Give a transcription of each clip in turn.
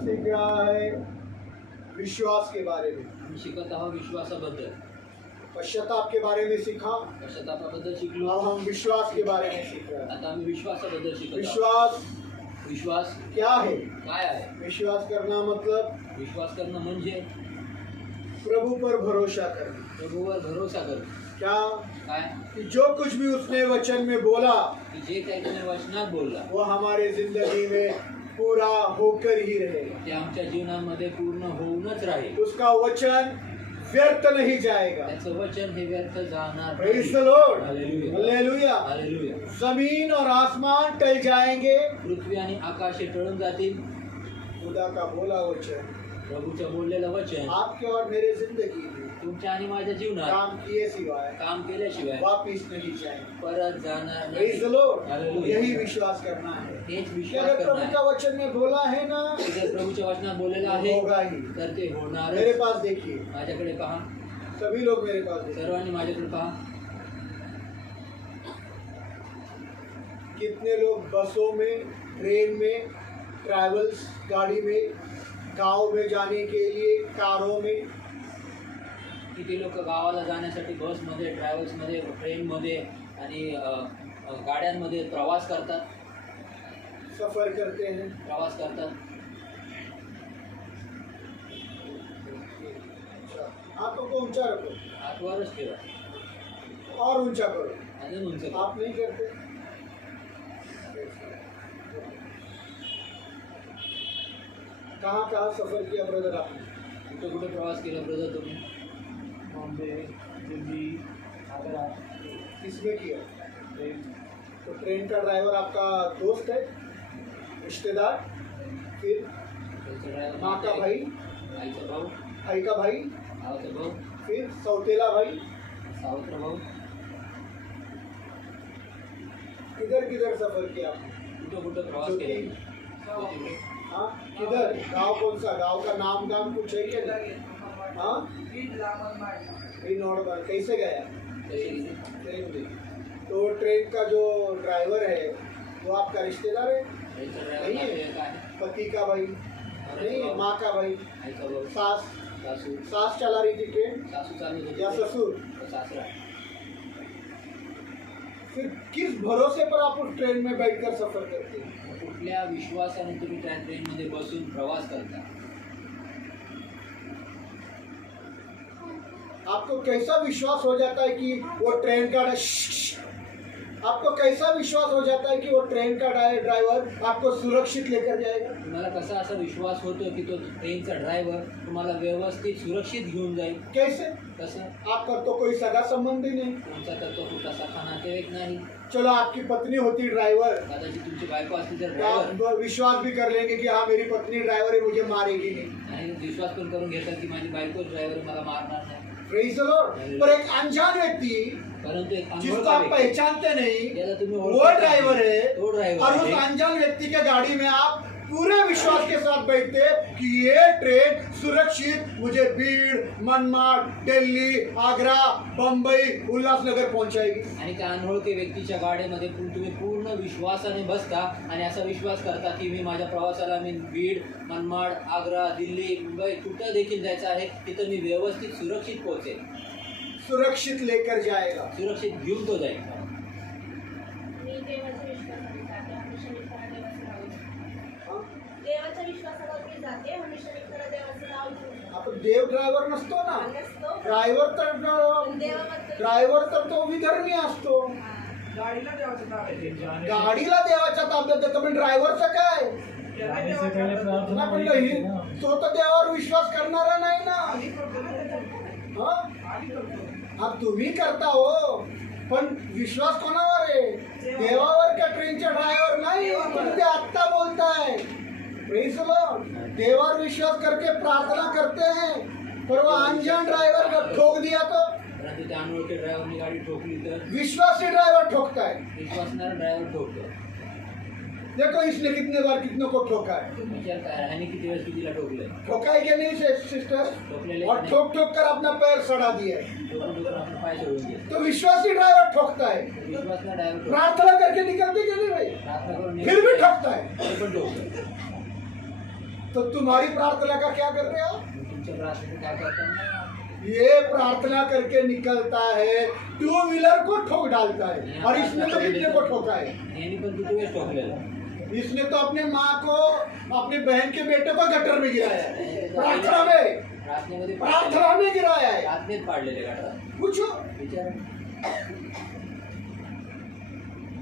सीख रहा है विश्वास के बारे में, आम्ही शिकत आहोत विश्वासाबद्दल. पश्चाताप के बारे में सीखा, पश्चातापाबद्दल शिकलो. अब हम विश्वास के बारे में सीख रहे हैं. आता आम्ही विश्वासाबद्दल शिकत आहोत. विश्वास विश्वास क्या है? काय आहे? विश्वास करना मतलब विश्वास करणं म्हणजे प्रभु पर भरोसा करना. प्रभूवर भरोसा करणं. क्या? काय? कि जो कुछ भी उसने वचन में बोला की जे काही त्याने वचनात बोलला वो हमारे जिंदगी में पूरा होकर ही रहेगा. ते आमच्या जीवनामध्ये पूर्ण होऊनच राहील. उसका वचन व्यर्थ नहीं जाएगा. त्याचं वचन हे व्यर्थ जाणार प्रेज द नाही. लॉर्ड. हालेलुया. हालेलुया. हालेलुया. जमीन और आसमान टल जाएंगे, पृथ्वी आणि आकाश हे टळून जातील. खुदा का बोला वचन प्रभूचं बोललेलं वचन आपके और मेरे जिंदगी में तुमच्या आणि माझ्या जीवनात काम किए सिवाय काम केल्याशिवाय वापिस नहीं जाएंगे. परत जाणार प्रेज द नाही. लॉर्ड. हालेलुया. यही विश्वास करना है. हेच कि विश्वास अगर करणं प्रभु का आहे. वचन में बोला है ना, जर प्रभूच्या वचनात बोललेलं आहे होगा ही. तर ते होणार. मेरे पास देखिए, माझ्याकडे पहा. सभी लोग मेरे पास देखिए. सर्वांनी माझ्याकडे पहा. कितने लोग बसों में, ट्रेन में, ट्रैवल्स गाड़ी में, गांव में जाने के लिए कारों में, किती लोक गावाला जाण्यासाठी बसमध्ये, ट्रॅव्हल्समध्ये, ट्रेनमध्ये आणि गाड्यांमध्ये प्रवास करतात. सफर करते हैं. प्रवास करतात. हाथों को ऊंचा रखो हातवरच ठेवा. और ऊंचा करो. अजून उंच करा. आप नहीं करते. कहाँ कहाँ सफर किया ब्रदर आपने? कुठे कुठे प्रवास केला ब्रदर तुम्ही? बॉम्बे, दिल्ली, आगरा. किसमें किया? ट्रेन. तो ट्रेन का ड्राइवर आपका दोस्त है, रिश्तेदार, फिर त्यांचा ड्रायव्हर माँ का भाई, आईचा भाऊ, भाई का भाई, भावाचा भाऊ, फिर सौतेला भाई. सावत्र भाऊ. किधर किधर सफर किया आपने? कुठं कुठं प्रवास ज्योति, केला? हाँ किधर? गांव कौन सा? गांव का नाम कुछ है क्या? हाँ नॉर्मल. कैसे गया? कसे गेले? ट्रेन में. तो ट्रेन का जो ड्राइवर है वो आपका रिश्तेदार है? त्यांचा ड्रायव्हर नहीं है. नातेवाईक आहे. पति का भाई नहीं, माँ का भाई, आईचा भाऊ, सास. सासू. सास चला रही थी ट्रेन सासू चालू होती. या ससुर? सासरा. फिर किस भरोसे पर आप उस ट्रेन में बैठकर सफर करते हैं? कुठल्या विश्वासाने तुम्ही त्या ट्रेनमध्ये बसून प्रवास करता? आपको कैसा विश्वास हो जाता है कि वो ट्रेन का आपको कैसा विश्वास हो जाता है कि वो ट्रेन का ड्राइवर आपको सुरक्षित लेकर जाएगा? तुम्हाला कसा असा विश्वास होतो की तो ट्रेनचा ड्रायव्हर तुम्हाला व्यवस्थित सुरक्षित घेऊन जाईल? कैसे? कसं? आपका तो कोई सगा संबंधी नहीं. तुमचा तर तो कुठला सखा नातेवाईक नाही. चलो आपकी पत्नी होती ड्राइवर, कदाचित तुमची बायको असली तर तो ड्रायव्हर, आप विश्वास भी कर लेंगे कि हाँ मेरी पत्नी ड्राइवर है, मुझे मारेगी नहीं. आणि विश्वास पण करून घेतात की माझी बायको ड्रायव्हर मला मारणार नाही. Praise the Lord. पर एक अनजान व्यक्ति परंतु एक जिसको अनोळखा आप व्यक्ती, पहचानते नहीं, ज्याला तुम्ही वो ओळखत नाही, ड्राइवर है, तो ड्रायव्हर और उस आहे. अनजान व्यक्ति के गाड़ी में आप पूरे विश्वास के साथ बैठते कि ये ट्रेन सुरक्षित मुझे भीड़, मनमाड, दिल्ली, आगरा, बंबई, उल्लासनगर पहुंचाएगी. आणि त्या अनोळखी व्यक्तीच्या गाडीमध्ये तुम्ही पूर्ण विश्वासाने बसता आणि असा विश्वास करता की मी माझ्या प्रवासाला मी बीड, मनमाड, आग्रा, दिल्ली, मुंबई कुठं देखील जायचं आहे तिथं मी व्यवस्थित सुरक्षित पोहोचेल, सुरक्षित लेकर जाएगा. सुरक्षित घेऊन तो जाईल. मी देवाच्या विश्वासाने जाते, हमेशा निखरा देवाचं नाव घेते. हाँ? देवाच्या विश्वासावर मी जाते, हमेशा निखरा देवाचं नाव घेते. आप देव ड्रायव्हर नसतो ना. नसतो. ड्रायव्हर पण देवाबद्दल ड्रायव्हर तर तो विधर्मी असतो. गाडीला देवाचं नाव आहे. गाडीला देवाच्या ताब्यात देतो, पण ड्रायव्हरचं काय? जाने से पहले प्रार्थना पण वही ही- करते ना. तो तर देवावर विश्वास करणारा नाही ना. आधी करतो ना त्याच्यात. हाँ? आधी करतो. हा तुम्ही करता हो, पण विश्वास कोणावर आहे? देवावर का ट्रेनच्या ड्रायव्हर नाही. तुम्ही ते आत्ता बोलताय. Praise the Lord. देवावर विश्वास करके प्रार्थना करते हैं, पर वो अनजान ड्राइवर का ठोक दिया तो परंतु त्या अनोळखी ड्रायव्हरने गाडी ठोकली तर विश्वासी ड्राइवर ठोकता है. विश्वासणारा ड्रायव्हर ठोकतो. देखो इसने कितने बार कितनों को ठोका है. विचार करा ह्याने किती वेळेस कितीला ठोकलंय. ठोका है कि नहीं सिस्टर? ठोकलेले और ठोक ठोक कर अपना पैर सड़ा दिया है. ठोकून आपण पाय सोडून घे. तो विश्वासी ड्राइवर ठोकता है. विश्वासना ड्रायव्हर प्रार्थना करके निकलते कि नहीं भाई? प्रार्थना करून फिर भी ठोकता है. तरी पण ठोकतो. तो तुम्हारी प्रार्थना का क्या कर रहे हो? तुमच्या प्रार्थनेत काय करता? ये प्रार्थना करके निकलता है, टू व्हीलर को ठोक डालता है, और इसने तो कितने को ठोका है? यांनी पण किती वेळेस ठोकलेलं. इसने तो अपने माँ को, अपने बहन के बेटे को गटर में गिराया है, प्रार्थना में, प्रार्थनेमध्ये प्रार्थना में गिराया है. प्रार्थनेत पाडलेले गटारात. पूछो विचार.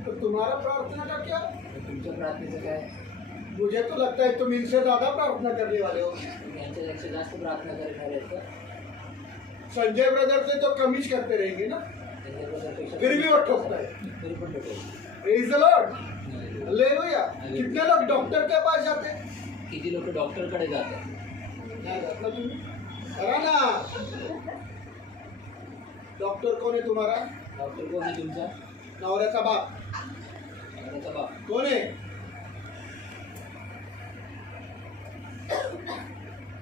तो तुम्हारा प्रार्थना का क्या? तुमच्या प्रार्थनेचं काय? मुझे तो लगता है तुम इनसे ज्यादा प्रार्थना करने वाले हो. तुम्ही यांच्यापेक्षा जास्त प्रार्थना करणार आहेत का? संजय ब्रदर से तो कम ही करते रहेंगे ना, त्यांच्यापेक्षा फिर भी वो ठोकता है. तरी पण ठोकेल. Praise the Lord, hallelujah. कितने लोग डॉक्टर के पास जाते हैं? किती लोक डॉक्टरकडे जातात? नाही जात ना तुम्ही? करा ना. डॉक्टर कोण आहे तुम्हारा? डॉक्टर कोण आहे तुमचा? नवऱ्याचा बाप. नवऱ्याचा बाप. कोण आहे?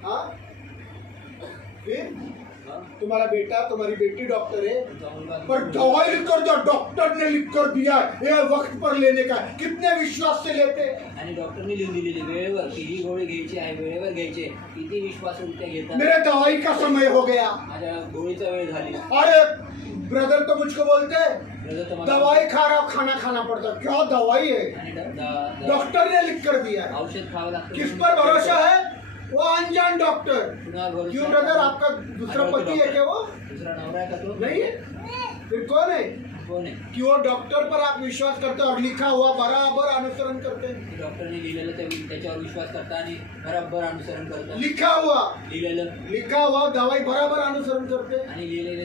हाँ, फिर हा? तुम्हारा बेटा, तुम्हारी बेटी डॉक्टर है, तुमचा मुलगा पर दवाई लिख कर दिया, डॉक्टर ने लिख कर दिया, ये वक्त पर लेने का. कितने विश्वास से लेते हैं? आणि डॉक्टरने लिहून दिलेली वेळेवर ही गोळी घ्यायची आहे, वेळेवर घ्यायचे. किती विश्वासरित्या घेतात. मेरे दवाई का समय हो गया. माझ्या गोळीचा वेळ झाली. अरे ब्रदर तो मुझको बोलते ब्रदर तर मला- दवाई खा रहा हूं, खाना खाना पड़ता. क्या दवाई है? आणि डॉक्टर ने लिख कर दिया. औषध खावं लागतं. किस पर भरोसा है? वो अनजान डॉक्टर. कुणावर भरोसा क्यों आहे? ब्रदर, आपका दूसरा पति है क्या वो? दुसरा नवरा आहे का तो? नहीं है. फिर कौन है? कोण आहे? कि वो डॉक्टर पर आप विश्वास करते हो और लिखा हुआ बराबर अनुसरण करते हैं. की डॉक्टरने लिहिलेलं त्याच्यावर विश्वास करता आणि बराबर अनुसरण करता. लिखा हुआ, लिहिलेलं लिखा हुआ दवाई बराबर अनुसरण करते हैं. आणि लिहिलेले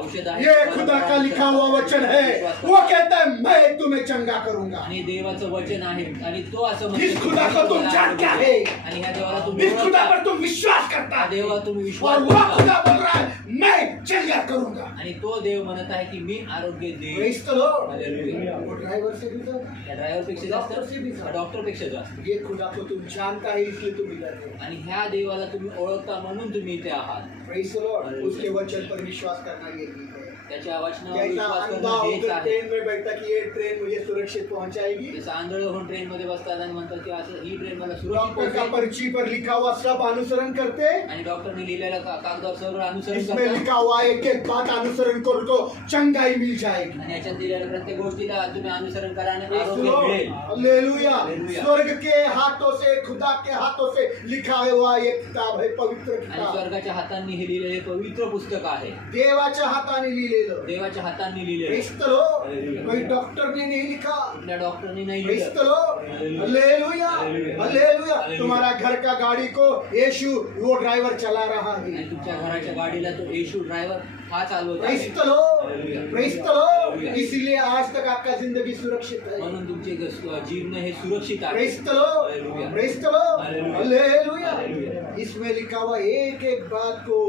औषध आहे. ये खुदा का लिखा हुआ वचन है. वो कहता है मैं तुम्हें चंगा करूंगा. आणि देवाचं वचन आहे आणि तो असं इस खुदा को तुम जानते है. आणि ह्या देवाला तुम्ही इस खुदा ओळखता. पर तुम विश्वास करता हा है. देवा तुम्ही और विश्वास वो करता. खुदा बोल रहा है मैं चंगा करूंगा. आणि तो देव म्हणत आहे की मी आरोग्य देईन. Praise the Lord. हालेलुया. वो ड्राइवर से भी ज्यादा, त्या ड्रायव्हर पेक्षा डॉक्टर से भी जास्त ज्यादा. डॉक्टर पेक्षा जास्त. ये खुदा को तुम जानता है इसलिए तुम इधर हो. आणि ह्या देवाला तुम्ही ओळखता म्हणून तुम्ही इथे आहात. Praise the Lord. उसके वचन पर विश्वास करना ये है. त्याच्या वचनावर जैसा विश्वास अंधा करणं हेच होकर आहे. ट्रेन में बैठा कि ये ट्रेन मुझे सुरक्षित पहुंचाएगी. जसं आंधळ होऊन ट्रेन मध्ये बसतात आणि म्हणतात की असं ही ट्रेन मला सुरक्षित डॉक्टर का पोहोचेल. पर्ची पर लिखा हुआ सब अनुसरण करते. आणि डॉक्टरने लिहिलेलं कागदावर सगळं अनुसरण इसमें करतात. लिखा हुआ एक एक बात अनुसरण करो तो चंगाई मिल जाएगी. आणि याच्यात दिलेल्या प्रत्येक गोष्टीला तुम्ही अनुसरण करा आणि प्रेज द आरोग्य लॉर्ड. मिळेल. हालेलुया. हालेलुया. स्वर्ग के हाथों से, खुदा के हाथों से लिखा हुआ एक किताब है, पवित्र आणि किताब. स्वर्गाच्या हातांनी हे लिहिलेले पवित्र पुस्तक आहे. देवाच्या हाताने लिहिलेलं. देवाच्या हातांनी लिहिलेलं. Praise the Lord. हालेलुया. कोई डॉक्टर ने नहीं लिखा. कुठल्या डॉक्टरनी नाही प्रेज लिहिलं. The Lord. Hallelujah. Hallelujah. Hallelujah. Hallelujah. तुम्हारा घर का गाड़ी को यीशु वो ड्राइवर चला रहा आणि है. तुमच्या घराच्या गाडीला तो येशू ड्रायव्हर हा चालवत प्रेज आहे. The Lord. Hallelujah. Praise the Lord. Hallelujah. इसलिए आज तक आपका जिंदगी सुरक्षित है. म्हणून तुमचे जीवन हे सुरक्षित आहे. Praise the Lord. Hallelujah. Praise the Lord. Hallelujah. Hallelujah. Hallelujah. इसमें लिखा हुआ एक एक बात को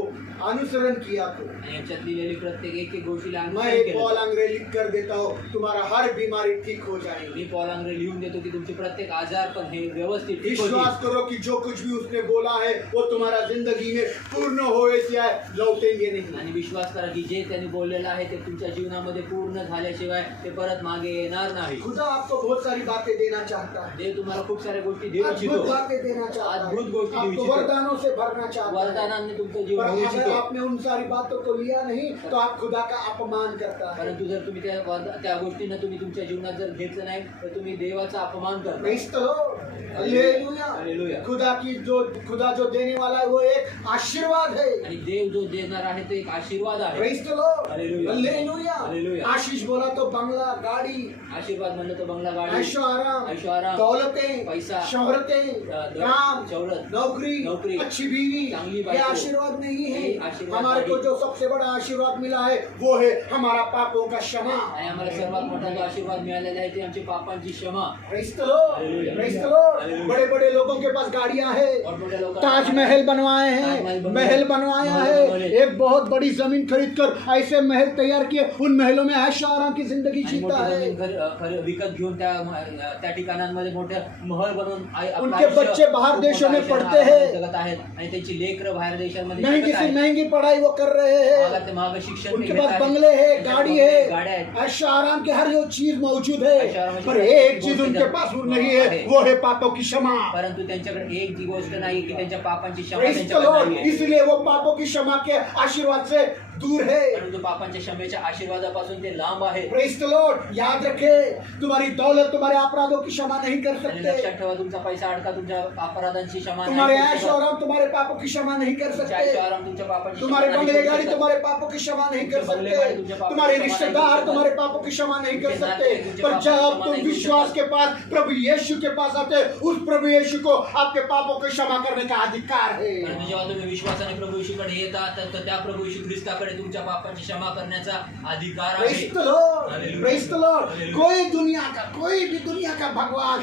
अनुसरण किया तो आणि याच्यात लिहिलेली प्रत्येक एक गोष्टीला मैं अनुसरण केलं. पॉल अंग्रे लिख कर देता हूँ, तुम्हारा हर बीमारी ठीक हो जाएगी. मी पॉल अंग्रे लिहून देतो की तुमचे प्रत्येक आजार पण हे व्यवस्थित ठीक होतील. विश्वास करो कि जो कुछ भी उसने बोला है वो तुम्हारा जिंदगी में पूर्ण होए सिवाय लौटेंगे नहीं. आणि विश्वास करा की जे त्यांनी बोललेलं आहे ते तुमच्या जीवनामध्ये पूर्ण झाल्याशिवाय ते परत मागे येणार नाही. खुदा आपको बहुत सारी बातें देना चाहता है. देव तुम्हाला खूप साऱ्या गोष्टी देऊ अद्भुत इच्छितो. बातें देना चाहता अद्भुत गोष्टी देऊ है. आपको इच्छितो. वरदानों से भरना चाहता है. वरदानांनी तुमचं पर जीवन होऊ अगर इच्छितो. आपने उन सारी बातों को लिया नहीं तो आप खुदा का अपमान करता है. परंतु जर तुम्ही त्या गोष्टींना तुम्ही तुमच्या जीवनात जर घेतलं नाही तर तुम्ही देवाचा अपमान करता. Praise the Lord. Hallelujah. Hallelujah. खुदा जो देने वाला है वो एक आशीर्वाद है. आणि देव जो देणार आहे तो एक आशीर्वाद आहे. Praise the Lord. Hallelujah. Hallelujah. Hallelujah. Ashish बोला तो बंगला, गाड़ी, आशीर्वाद म्हणलं तर बंगला, गाडी, ऐशो आराम, ऐशो आराम, दौलतें, पैसा, शोहरतें, काम, शौहरत, नौकरी, नौकरी, अच्छी बीवी. चांगली ये बायको. आशीर्वाद नहीं ये है. आशीर्वाद हमारे को नहीं. जो सबसे बड़ा आशीर्वाद मिला है वो है हमारा पापों का क्षमा. आणि आम्हाला सर्वात मोठा जो आशीर्वाद मिळालेला आहे ते आमची पापांची क्षमा. Praise the Lord. Hallelujah. Praise the Lord. Hallelujah. बड़े बड़े लोगों के पास गाड़ियां हैं, और मोठ्या लोकांना ताजमहल बनवाए हैं, ताजमहल महल बनवाया महल है, बनवले. एक बहुत बड़ी जमीन खरीद कर ऐसे महल तैयार किए, उन महलों में ऐशो आराम की जिंदगी आणि जीता मोठी है. जमीन विकत घेऊन त्या ठिकाणांमध्ये मोठे महल बनवून आपलं उनके आयुष्य बच्चे बाहर खूप देशों में मोठं आयुष्य पढ़ते हैं. जगत आहेत आणि त्यांची लेकरं बाहेर देशांमध्ये महंगी शिकत से आहेत. महंगी महंगी पढ़ाई वो कर रहे हैं, महाग शिक्षण उनके ते घेत पास आहेत. बंगले है, त्यांच्या गाड़ी बंगले, है, गाड्या आहेत. ऐशो आराम के हर जो चीज मौजूद ऐशो है, आरामाची पर हर एक एक चीज गोष्ट उनके पास वो नहीं है, आहे. वो है पापों की क्षमा। परंतु त्यांच्याकडे एक जी गोष्ट नाही की त्यांच्या पापांची क्षमा Praise the त्यांच्याकडे Lord. नाहीये. इसलिए वो पापों की क्षमा के आशीर्वाद से दूर है। परंतु पापांच्या क्षमेच्या आशीर्वादापासून ते लांब आहे. Praise the Lord. याद रखे, तुम्हारी दौलत तुम्हारे अपराधों की क्षमा नहीं कर आणि सकते, लक्षात ठेवा, तुमचा पैसा अडका तुमच्या अपराधांची क्षमा तुम्हारे नाही ऐश करू और शकत. आराम तुम्हारे पापों की क्षमा नहीं कर तुमच्या सकते, ऐशो आराम तुमच्या पापांची क्षमा तुम्हारे नाही बंगले करू गाड़ी शकत. तुम्हारे पापों की क्षमा नहीं कर तुमचे बंगले गाड़ी सकते, तुमच्या पापों तुम्हारे की क्षमा रिश्तेदार नहीं कर तुम्हारे सकते. पापों की क्षमा नहीं कर तुमचे सकते। नाते तुमचे पर पापों की जब क्षमा तुम नहीं कर विश्वास सकते. के पास प्रभु यीशु के पास आते, उस प्रभु यीशु को आपके पापों की क्षमा करने का अधिकार है। परंतु जेव्हा तुम्ही विश्वासाने प्रभु येशूकडे येतात तर त्या प्रभु येशू ख्रिस्ताकडे तुमच्या पापांची क्षमा करण्याचा अधिकार आहे. Praise the Lord. Hallelujah. Praise the Lord. Hallelujah. कोई भी दुनिया का भगवान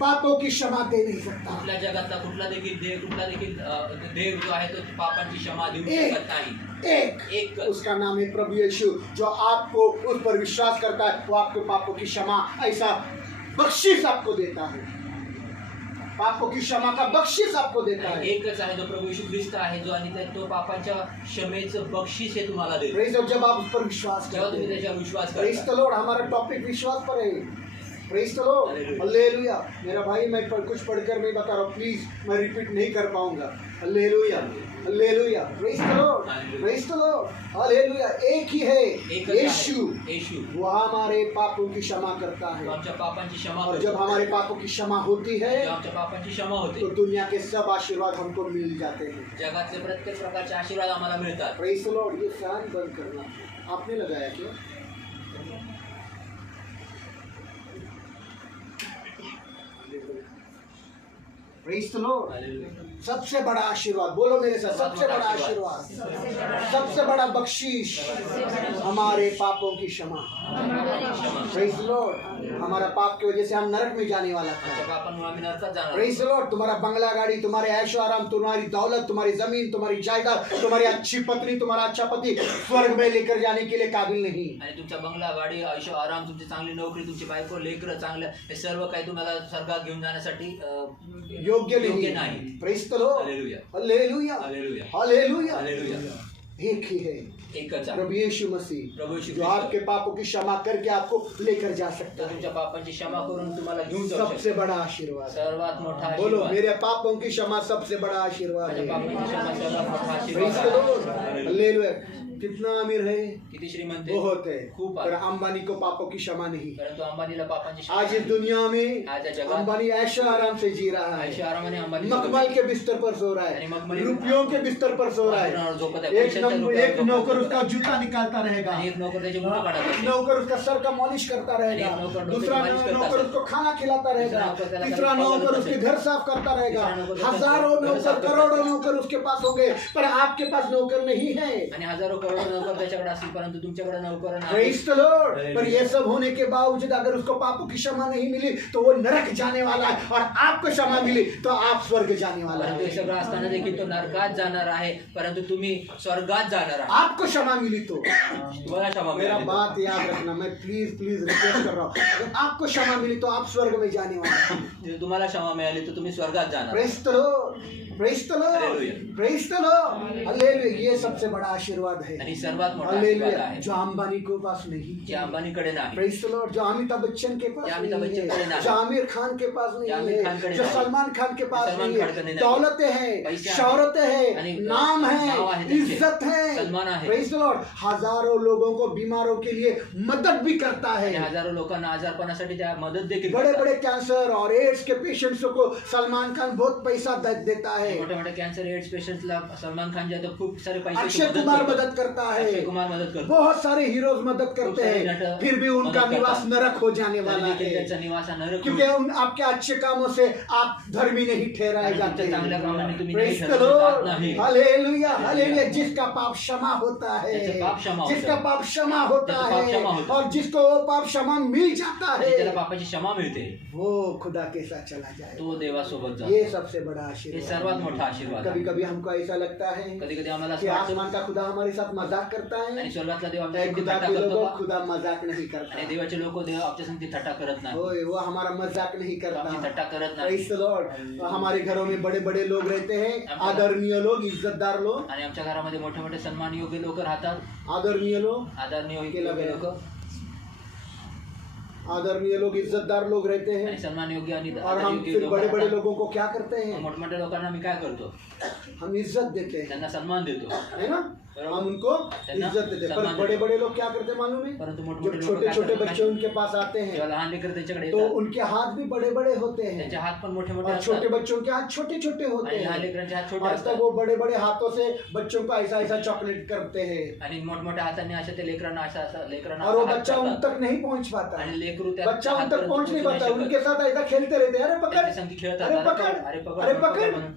पापों की क्षमा दे नहीं सकता। कुठल्या जगातला कुठला देखील देव जो आहे तो पापांची क्षमा देऊ एक शकत नाही. एक उसका नाम है प्रभु यीशु। जो आपको उस पर विश्वास करता है वो आपके पापों की क्षमा ऐसा बख्शिश आपको देता है, पापों की क्षमा का बख्शिश आपको देता है। एकच आहे जो प्रभू येशू ख्रिस्त आहे जो आणि तो पापांच्या क्षमेचं बक्षीस हे तुम्हाला देतो Praise the Lord. जब आप उस पर विश्वास जेव्हा करते तुम्ही हैं, त्याच्यावर विश्वास Praise करता. the Lord. हमारा टॉपिक विश्वास पर है। Praise the Lord. Hallelujah. Hallelujah. मेरा भाई, मैं कुछ पढ़कर नहीं बता रहा हूँ, प्लीज मैं रिपीट नहीं कर पाऊंगा। Hallelujah. Hallelujah. Praise the Lord. Hallelujah. Praise the Lord. Hallelujah. एक ही है एकच आहे. यीशु, येशू वो हमारे पापों की क्षमा करता तो है, आमच्या पापांची क्षमा और करतो. जब हमारे पापों की क्षमा होती है जेव्हा आमच्या पापांची क्षमा होते तो दुनिया के सब आशीर्वाद हमको मिल जाते हैं। जगातले प्रत्येक प्रकारचे आशीर्वाद आम्हाला मिळतात. Praise the Lord. ये फैन बंद करना आपने लगाया क्या? Praise the Lord. Hallelujah. सबसे बड़ा आशीर्वाद, बोलो मेरे साथ, सबसे बड़ा आशीर्वाद, सबसे बड़ा बख्शीश, हमारे पापों की क्षमा। Praise the Lord. हमारा पाप की वजह से हम नरक में जाने वाला था। आमच्या पापांमुळे आम्ही नरकात जाणार. Praise the Lord. तुम्हारा बंगला गाड़ी, तुम्हारे ऐशो आराम, तुम्हारी दौलत, तुम्हारी जमीन, तुम्हारी जायदाद, तुम्हारी अच्छी पत्नी, तुम्हारा अच्छा पति स्वर्ग में लेकर जाने के लिए काबिल नहीं। आणि तुमचा बंगला गाडी आयुष्य आराम तुमची चांगली नोकरी तुमची बायको लेकरं चांगलं हे सर्व काही तुम्हाला स्वर्गात घेऊन जाण्यासाठी योग्य योग्य नहीं। नाही. Praise the Lord. Hallelujah. Hallelujah. Hallelujah. Hallelujah. Hallelujah. एक ही है एकच आहे. प्रभु यीशु मसीह, प्रभु यीशु जो ख्रिस्त. आपके पापों की क्षमा करके आपको लेकर जा सकता तर है। तुमच्या पापांची क्षमा करून तुम्हाला घेऊन जाऊ सबसे शकतो. बड़ा आशीर्वाद। सर्वात मोठा बोलो, आशीर्वाद. मेरे पापों की क्षमा सबसे बड़ा आशीर्वाद माझ्या है। पापांची क्षमा सर्वात मोठा Praise the आशीर्वाद Lord. आहे. Hallelujah. कितना अमीर है? किती श्रीमंत बहुत है। खूप पर आहे. अंबानी को पापों की क्षमा नहीं। परंतु अंबानीला पापांची क्षमा आज इस दुनिया में आज या जगात अंबानी ऐशो आराम से जी रहा आयुष्य है, आरामाने अंबानी मखमल के बिस्तर पर सो रहा आणि है, मखमली रुपयों के बिस्तर पर सो रहा है। झोपत आहे. एक पैशाच्या रुपयावर एक झोपत नौकर आहे. उसका जूता निकालता रहेगा, आणि एक नोकर त्याचे मुंड काढत असते. नौकर उसका सर का मॉलिश करता रहेगा, एक नौकर दूसरा मालिश करता नौकर है। उसको खाना खिलाता रहेगा, तीसरा नौकर त्याला तीसरा खाली नौकर पावलं उसके करता घर साफ करता रहेगा। तीसरा नौकर त्याचं हजारों घर नौकर, साफ करता करोड़ों नौकर उसके पास होंगे, पर आपके पास नौकर नहीं है। आणि हजारो करोड नोकर त्याच्याकडे असतील परंतु तुमच्याकडे नोकर नाही. Praise the Lord. Hallelujah. पर ये सब होने के बावजूद अगर उसको पापों की क्षमा नहीं मिली तो वो नरक जाने वाला है, और आपको क्षमा मिली तो आप स्वर्ग जाने वाला परंतु हे है। सगळं असताना देखील तो नरकात जाणार आहे परंतु तुम्ही स्वर्गात जाणार आहात. आपको क्षमा मिली तो, तुम्हाला क्षमा मेरा मिळाली. बात याद रखना, मैं प्लीज रिक्वेस्ट कर रहा हूँ, अगर आपको क्षमा मिली तो आप स्वर्ग में जाने वाले हैं। जर तुम्हाला क्षमा मिळाली तर तुम्ही स्वर्गात जाणार. Praise the Lord. Praise the Lord. Hallelujah. Praise the Lord. Hallelujah. ये सबसे बड़ा आशीर्वाद है। आणि सर्वात मोठा आशीर्वाद Hallelujah. आहे जो अंबानी को पास नहीं जे है। अंबानीकडे नाही. Praise the Lord. जो अमिताभ बच्चन के पास जे अमिताभ नहीं बच्चन कडे है, नाही. जो आमिर खान के पास जे नहीं आमिर खान है, कडे जो नाही. सलमान खान के पास सलमान नहीं खान कडे है, नाही. दौलतें हैं, पैसे आहेत. शौहरतें हैं, आणि नाम नाव आहे है, त्यांचे. इज्जत सन्मान है। आहे. Praise the Lord. हजारों लोगों को बीमारों के लिए मदद भी करता आणि है। हजारो लोकांना आजारपणासाठी त्या मदत देखील बड़े करतात. बड़े कैंसर और एड्स के पेशेंट्स को सलमान खान बहुत पैसा देता है। मोठ्या मोठ्या कॅन्सर एड्स पेशंटला सलमान खान जे आहे तो खूप सारे पैसे अक्षय कुमार मदद करता अक्षय है, कुमार मदत करतो. बहुत सारे हीरोज मदद करते सारे हैं, नट फिर भी उनका मदद निवास करतात. नरक हो जाने तरी वाला देखील है, त्यांचा निवास हा नरक क्योंकि उन आपके अच्छे कामों से आप धर्मी नहीं ठहराए आणि जाते। तुमच्या चांगल्या कामाने तुम्ही Praise नाही the ठरवले Lord. जात नाही. Hallelujah. Hallelujah. जिसका पाप क्षमा होता होता है, त्याचं पाप क्षमा होतं. जिसका पाप क्षमा होता त्याचं पाप है क्षमा होतं. और जिसको वो पाप क्षमा मिल जाता आणि त्याला है पापाची क्षमा मिळते वो खुदा के साथ चला जाए. तो देवासोबत ये जातो. सबसे बड़ा हे आशीर्वाद. सर्वात मोठा आशीर्वाद कभी आहे. कभी हमको ऐसा लगता है कधी कधी आम्हाला कि असं वाटतं आसमान का खुदा हमारे साथ मजाक करता है. आणि स्वर्गातला देव ऐ आमच्या खुदा थट्टा के करतो लोगों, का? खुदा मजाक नहीं करता. आणि देवाचे लोक देव आमच्या संगती थट्टा करत नाही. ओए, वो हमारा मजाक नहीं तो आमची करता. थट्टा करत नाही. Praise the Lord. हमारे घरों में बड़े बड़े लोग रहते हैं, आदरणीय लोग, इज्जतदार लोग, आणि आमच्या घरामध्ये मोठे मोठे सन्मान योग्य लोक राहतात. आदरणीय लोग, आदरणीय केला योग्य गया. लोक आदरणीय लोग, इज्जतदार लोग रहते आणि हैं. सन्मान योग्य आणि और हम आदरयोग्य फिर लोक बड़े बड़े राहतात. लोगों को क्या करते हैं? मोठमोठ्या लोकांना मी काय करतो? हम इज्जत देते हैं, त्यांना सन्मान देतो. है ना? हम उनको इज्जत देते हैं. पर बड़े बड़े लोग क्या करते हैं मालूम है? परंतु जब मोठमोठे लोक छोटे काय छोटे करतात? बच्चे उनके पास आते जेव्हा हैं लहान लेकर त्यांच्याकडे तो येतात, उनके हाथ भी बड़े बड़े होते हैं त्यांचे हात पण मोठे मोठे और छोटे असतात बच्चों के हाथ छोटे छोटे होते आणि लहान हैं. लेकरांचे हात छोटे और असतात. तब वो बड़े बड़े हाथों से बच्चों को ऐसा ऐसा चॉकलेट करते हैं आणि मोठमोठ्या हातांनी अशा ते लेकरांना असा लेकरांना और वो हात बच्चा उन करतात. तक नहीं पहुंच पाता. आणि लेकरू त्या बच्चा उन तक हातपर्यंत पहुंच नहीं पोहोचू पाता. शकत. उनके साथ ऐसा खेलते रहते हैं. अरे पकड़, त्यांच्या संगती खेळतात. अरे अरे पकड़, अरे पकड, अरे पकड पकड़, म्हणून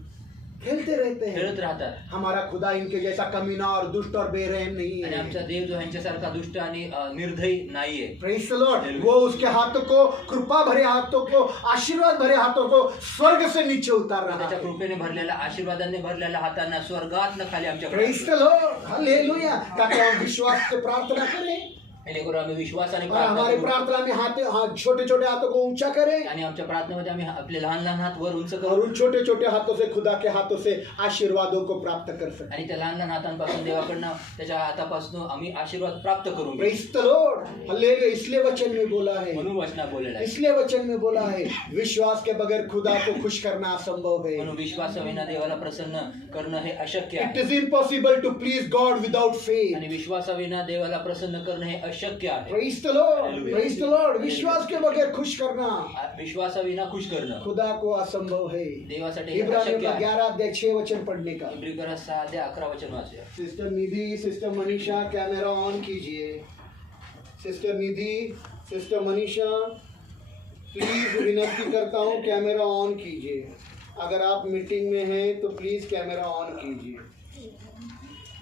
खेलते रहते हैं. खेळत राहतात. हमारा खुदा इनके जैसा कमीना और दुष्ट और बेरहम नहीं आणि है. आमचा देव जो ह्यांच्यासारखा दुष्ट आणि निर्दयी नाहीये. Praise the Lord. वो उसके हाथों को, कृपा भरे हाथों को, आशीर्वाद भरे हाथों को स्वर्ग से नीचे उतार रहा त्याच्या है. कृपेने भरलेल्या आशीर्वादाने भरलेल्या हातांना स्वर्गात खाली आमच्या Praise the Lord. हालेलुया. ताकि हम विश्वास से प्रार्थना करें करून आम्ही विश्वासाने और प्रार्थना हमारी करू. प्रार्थना में हाथ छोटे छोटे हाथों को ऊंचा करें आणि आमच्या प्रार्थनेमध्ये आम्ही आपले लहान लहान हात वर उंच और करू उन छोटे छोटे हाथों से खुदा के हाथों से आशीर्वादों को प्राप्त कर सकें. आणि त्या लहान लहान हातांपासून देवाकडनं त्याच्या हातापासून आम्ही आशीर्वाद प्राप्त करू. Praise the Lord. हालेलुया. इसलिए वचन में बोला है, म्हणून वचनात बोललेलं आहे. इसलिए वचन में बोला है, विश्वास के बगैर खुदा को खुश करना असंभव है. म्हणून विश्वासाविना देवाला प्रसन्न करणं हे अशक्य It आहे. is impossible to please God without faith. आणि विश्वासाविना देवाला प्रसन्न करणं हे अशक्य आहे. Praise the Lord. Hallelujah. Praise the Lord. विश्वास के बगैर खुश करना विश्वासाविना खुश करणं खुदा को असंभव है. देवासाठी हे इब्रानियों अशक्य का आहे. 11 अध्याय 6 वचन पढ़ने का. इब्रिकरा 6:11 वचन वाचूया. Sister Nidhi, sister Manisha, camera on कीजिए. Sister Nidhi, sister Manisha, please विनती करता हूँ कैमरा ऑन कीजिए. अगर आप मीटिंग में हैं तो प्लीज कैमरा ऑन कीजिए.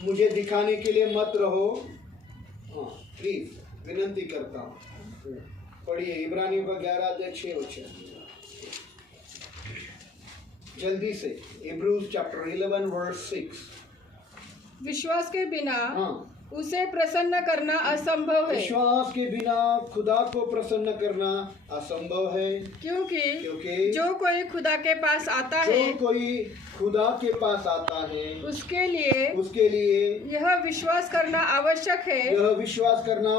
मुझे दिखाने के लिए मत रहो. हाँ, प्लीज विनती करता हूँ. पढ़िए इब्रानियों का 11 अध्याय 6 वचन जल्दी से. Hebrews chapter 11 verse 6. विश्वास के बिना हाँ, उसे प्रसन्न करना असंभव है, विश्वास के बिना खुदा को प्रसन्न करना असंभव है. क्योंकि क्योंकि जो कोई खुदा के पास आता है जो कोई खुदा के पास आता है उसके लिए उसके लिए यह विश्वास करना आवश्यक है यह विश्वास करना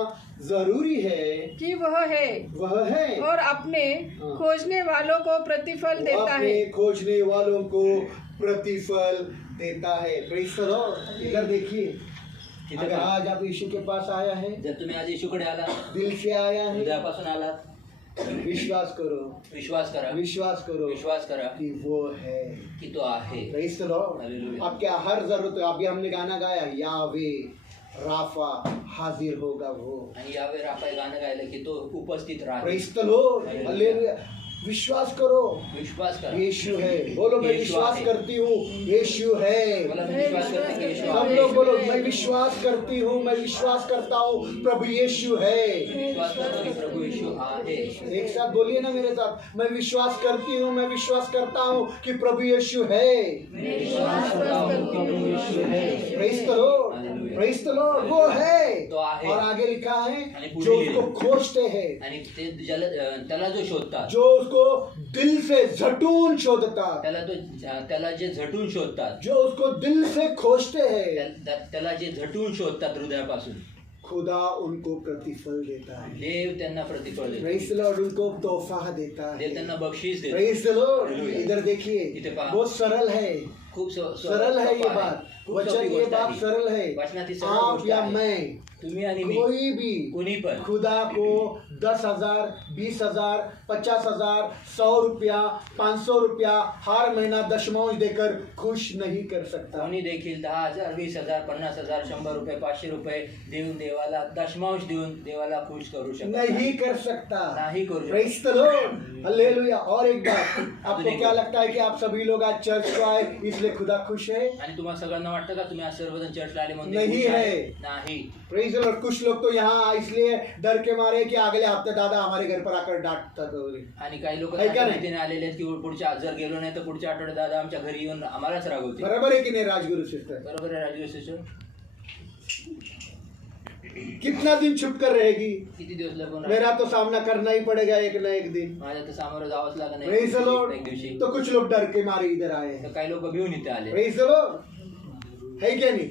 जरूरी है, कि वह है वह है और अपने हाँ। खोजने वालों को प्रतिफल वो देता अपने है. खोजने वालों को प्रतिफल देता है. Praise the Lord. इधर देखिए, इथं अगर पहा. आज आप यीशु के पास आया है, जर तुम्ही आज येशूकडे आला, दिल से आया है, हृदयापासून आलात, विश्वास करो, विश्वास करा, विश्वास करो विश्वास करा कि वो है. की तो आहे. Praise the Lord. Hallelujah. अब क्या हर जरूरत, अभी हमने गाना गाया, यावे राफा हाजिर होगा वो. आणि यावेळी आपण गाणं गायलं की तो उपस्थित राहतो. Praise the Lord. हालेलुया. विश्वास करो, विश्वास करा. यीशु है. बोलो मैं यीशु विश्वास आहे. करती हूँ यीशु है. बोला मी विश्वास करते की येशू सब आहे. लोग बोलो मैं विश्वास करती हूँ, मैं विश्वास करता हूँ प्रभु यीशु है. विश्वास करतो की प्रभू येशू आहे. एक साथ बोलिए ना मेरे साथ, मैं विश्वास करती हूँ, मैं विश्वास करता हूँ कि प्रभु यीशु है. Praise the Lord. Praise the Lord. वो है. तो आहे. और आगे लिखा है आणि पुढे जो लिहिलंय. उसको खोजते हैं, आणि ते त्याला जो शोधतात, जो उसको दिल से झटून शोधता, त्याला जे झटून शोधतात, जो उसको दिल से खोजते हैं, त्याला जे झटून शोधतात हृदयापासून, खुदा उनको प्रतिफल देता है. देव त्यांना प्रतिफळ देतो. Praise the Lord. उनको तोहफा देता देव है. त्यांना बक्षीस देतो. Praise the Lord. Hallelujah. इधर देखिए, इथे पहा. बहुत सरल है, खूप सरल है ये सोपं आहे. बात. खूप वचन सोपी ये गोष्ट बात आहे. सरल है. वचनात ही सरळ आप गोष्ट या आहे. मैं, तुम्ही आणि मी, कोई भी कोणी पण खुदा को 10,000, 20,000, 50,000, 100 रुपया, 500 रुपया हर महीना दशमांश देकर खुश नहीं कर सकता. कोणी देखील 10,000, 20,000, 50,000, 100 रुपये, 500 रुपये देऊन देवाला दशमांश देऊन देवाला खुश करू शकत नहीं कर सकता. नाही करू शकत. Praise the Lord. हालेलुया. और एक बात, आपको क्या लगता है कि आप सभी लोग आज चर्च को आए इसलिए खुदा खुश है? आणि तुम्हाला सगळ्यांना वाटतं का तुम्ही आज सर्वजण चर्चला आले म्हणून नहीं खुश आहे? है। नाही. Praise the Lord. कुछ लोग तो यहाँ इसलिए डर के मारे कि अगले हफ्ते दादा हमारे घर पर आकर डांटता तो। आणि काही लोक आहे का नाही? भीतीने आलेले आहेत की पुढच्या जर गेलो नाही तर पुढच्या आठवड्यात दादा आमच्या घरी येऊन आम्हालाच रागवतील. बराबर है कि नहीं राजगुरु सिस्टर? बरोबर आहे राजू सिस्टर. कितना दिन छुप कर रहेगी? किती दिवस लपून राहणार? मेरा तो सामना करना ही पड़ेगा एक ना एक दिन। माझ्या तर सामोरं जावंच लागलं प्रेज द लॉर्ड। एक दिवशी. तो कुछ लोग डर के मारे इधर आए तर हैं। काही लोक भिवून इथे आले. Praise the Lord. है क्या नहीं?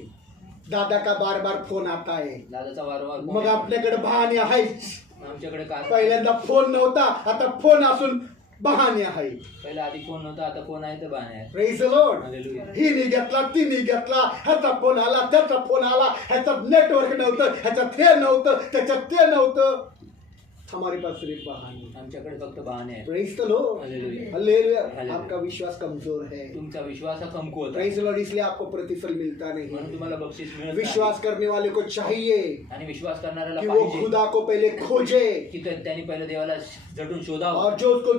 दादा का बार बार फोन आता है, दादाचा वारंवार मग फोन येतो. आपल्याकडे बहाणे आहेच। आमच्याकडे का पहिल्यांदा फोन नव्हता, आता फोन असून बहाणे आहे। पहिला आधी फोन नव्हता, आता फोन आहे तर बहाणे आहे. Praise the Lord. हालेलुया. ही नाही घेतला, ती नाही घेतला, ह्याचा फोन आला, त्याचा फोन आला, ह्याच्यात नेटवर्क नव्हतं, ह्याच्यात हे नव्हतं, त्याच्यात ते नव्हतं। हमारे पास सिर्फ बहाने। आमच्याकडे फक्त बहाणे आहे. Praise the Lord. Hallelujah. Hallelujah. Hallelujah. आपका विश्वास कमजोर है। तुमचा विश्वास हा कमकुवत आहे. Praise the Lord. इसलिए आपको प्रतिफल मिलता म्हणून नहीं। तुम्हाला बक्षीस मिळत विश्वास करने वाले को चाहिए नाही. आणि विश्वास करणाऱ्याला कि वो पाहिजे खुदा को पहले खोजे, की त्यांनी पहिले देवाला झटून शोधावं, और जो उसको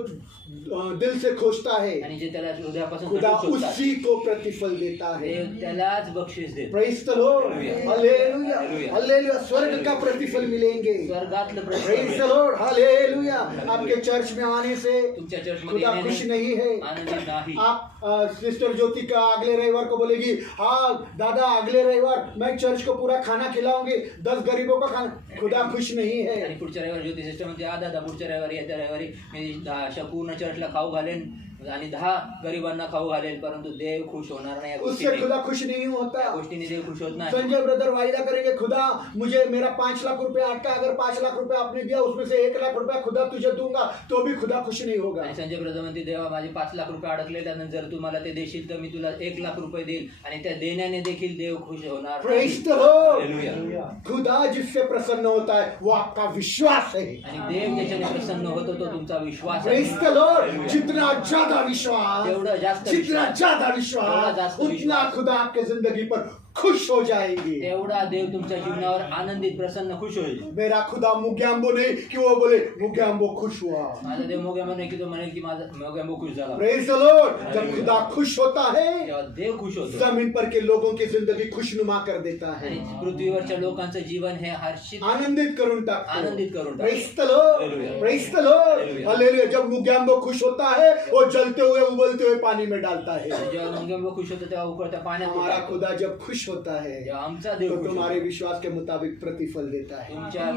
दिल से खोजता है आणि जे त्याला हृदयापासून खुदा झटून शोधतात, उसी को प्रतिफल देता है। देव त्यालाच बक्षीस देतो. Praise the Lord. Hallelujah. Hallelujah. Hallelujah. Hallelujah. स्वर्ग का प्रतिफल मिलेंगे। स्वर्गातलं प्रेज प्रतिफल द लॉर्ड। हालेलुया। आपके चर्च में आने से तुमच्या चर्चमध्ये खुदा येण्याने खुश नहीं है। आनंदित नाही. आप सिस्टर ज्योति का अगले रविवार को बोलेगी, हाँ दादा अगले रविवार मैं चर्च को पूरा खाना खिलाऊंगी, 10 गरीबों का खाना। खुदा खुश नहीं आणि है। पुढच्या रविवारी ज्योती सिस्टर म्हणते, दादा पुढच्या रविवारी येत्या रविवारी मी अशा पूर्ण चर्चला खाऊ घालेन आणि 10 गरिबांना खाऊ घालेन, परंतु देव खुश होणार नाही या उससे गोष्टीने. खुदा खुश नहीं त्या होता। गोष्टीने देव खुश होत नाही. संजय ब्रदर वायदा करेंगे, खुदा मुझे मेरा 5 लाख रुपया अटका, अगर 5 लाख रुपया आपने दिया उसमें से 1 लाख रुपया खुदा तुझे दूंगा, तो भी खुदा खुश नहीं होगा। आणि संजय ब्रदर म्हणते, देवा माझे 5 लाख रुपये अडकले, त्यानंतर जर तू मला ते देशील तर मी तुला 1 लाख रुपये देईल, आणि त्या देण्याने देखील देव खुश होणार नाही. Praise the Lord. हालेलुया. खुदा जिससे प्रसन्न होता है वो आपका विश्वास है। आणि देव ज्याच्याने प्रसन्न होतो तो तुमचा विश्वास आहे. Praise the Lord. जितना ज्यादा विश्वास, तेवढा जास्त जितना विश्वास, ज्यादा तेवढा विश्वास, जास्त उतना विश्वास, खुदा आपके जिंदगी पर खुश हो जाएगी। तेवढा देव तुमच्या जीवनावर आनंदित प्रसन्न खुश होईल. मेरा खुदा मुग्यांबो नहीं कि वो बोले मुग्यांबो खुश हुआ। माझा देव मोग्यामो नाही की तो म्हणेल की माझा मोग्यामो खुश झाला. Praise the Lord. जब खुदा खुश होता है, तेव्हा देव खुश होतो जमीन पर के लोगों की जिंदगी खुशनुमा कर देता है, आणि पृथ्वीवरच्या लोकांचं जीवन हे हर्षित आनंदित करून टाकतो। आनंदित करून टाकतो. Praise the Lord. Hallelujah. Praise the Lord. Hallelujah. Hallelujah. जब मुग्यांबो खुश होता है, वो जलते हुए उबलते हुए पानी में डालता है। जेव्हा मोग्यामो खुश होतो तेव्हा उकळत्या पाण्यात हमारा टाकतो. खुदा जब खुश होता है जेव्हा आमचा देव तो खुश तुम्हारे होतो, विश्वास के मुताबिक प्रतिफल देता है। तुमच्या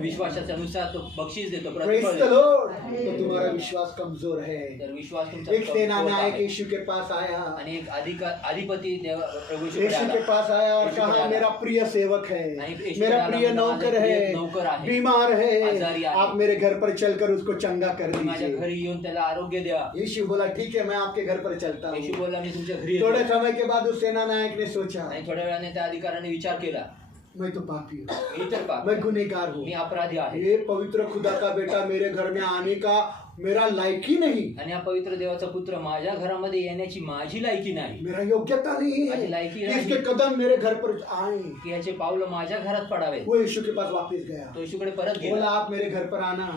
विश्वासाच्या नुसार तो बक्षीस देतो, प्रेज प्रतिफल द देतो. लॉर्ड। तो तुम्हारा विश्वास कमजोर है। तर विश्वास तुमचा एक सेनानायक आहे. यीशु के पास आया, आणि एक अधिपती देव प्रभू यीशु येशूकडे के आला. पास आया और यीशुकडे कहा आला. मेरा प्रिय सेवक है, नहीं, यीशु मेरा के प्रिय नाम में नौकर माझा है, नौकर आहे, बीमार आजारी है, आहे. आप मेरे घर पर चलकर उसको चंगा कर माझ्या दीजिए। घरी येऊन त्याला आरोग्य द्या. यीशु बोला ठीक है, मैं आपके घर पर चलता येशू हूँ। बोलला मी तुमच्या घरी येतो. थोड़े समय के बाद उस सेनानायक ने सोचा, आणि थोड्या वेळाने त्या अधिकाऱ्याने विचार केला, मैं तो पापी हूँ, मी तर पाप, मैं गुनहगार हूँ, मी अपराधी आहे. ये पवित्र खुदा का बेटा मेरे घर में आने का मेरा लायक ही नहीं, आणि हा पवित्र देवाचा पुत्र माझ्या घरामध्ये येण्याची माझी लायकी नाही, मेरा योग्यता नहीं है माझी लायकी कि नाही इसके कदम मेरे घर पर आए। की याचे पावलं माझ्या घरात पडावे. वो यीशु के पास वापस गया, तो येशूकडे परत बोला गेला. आप मेरे घर पर आना,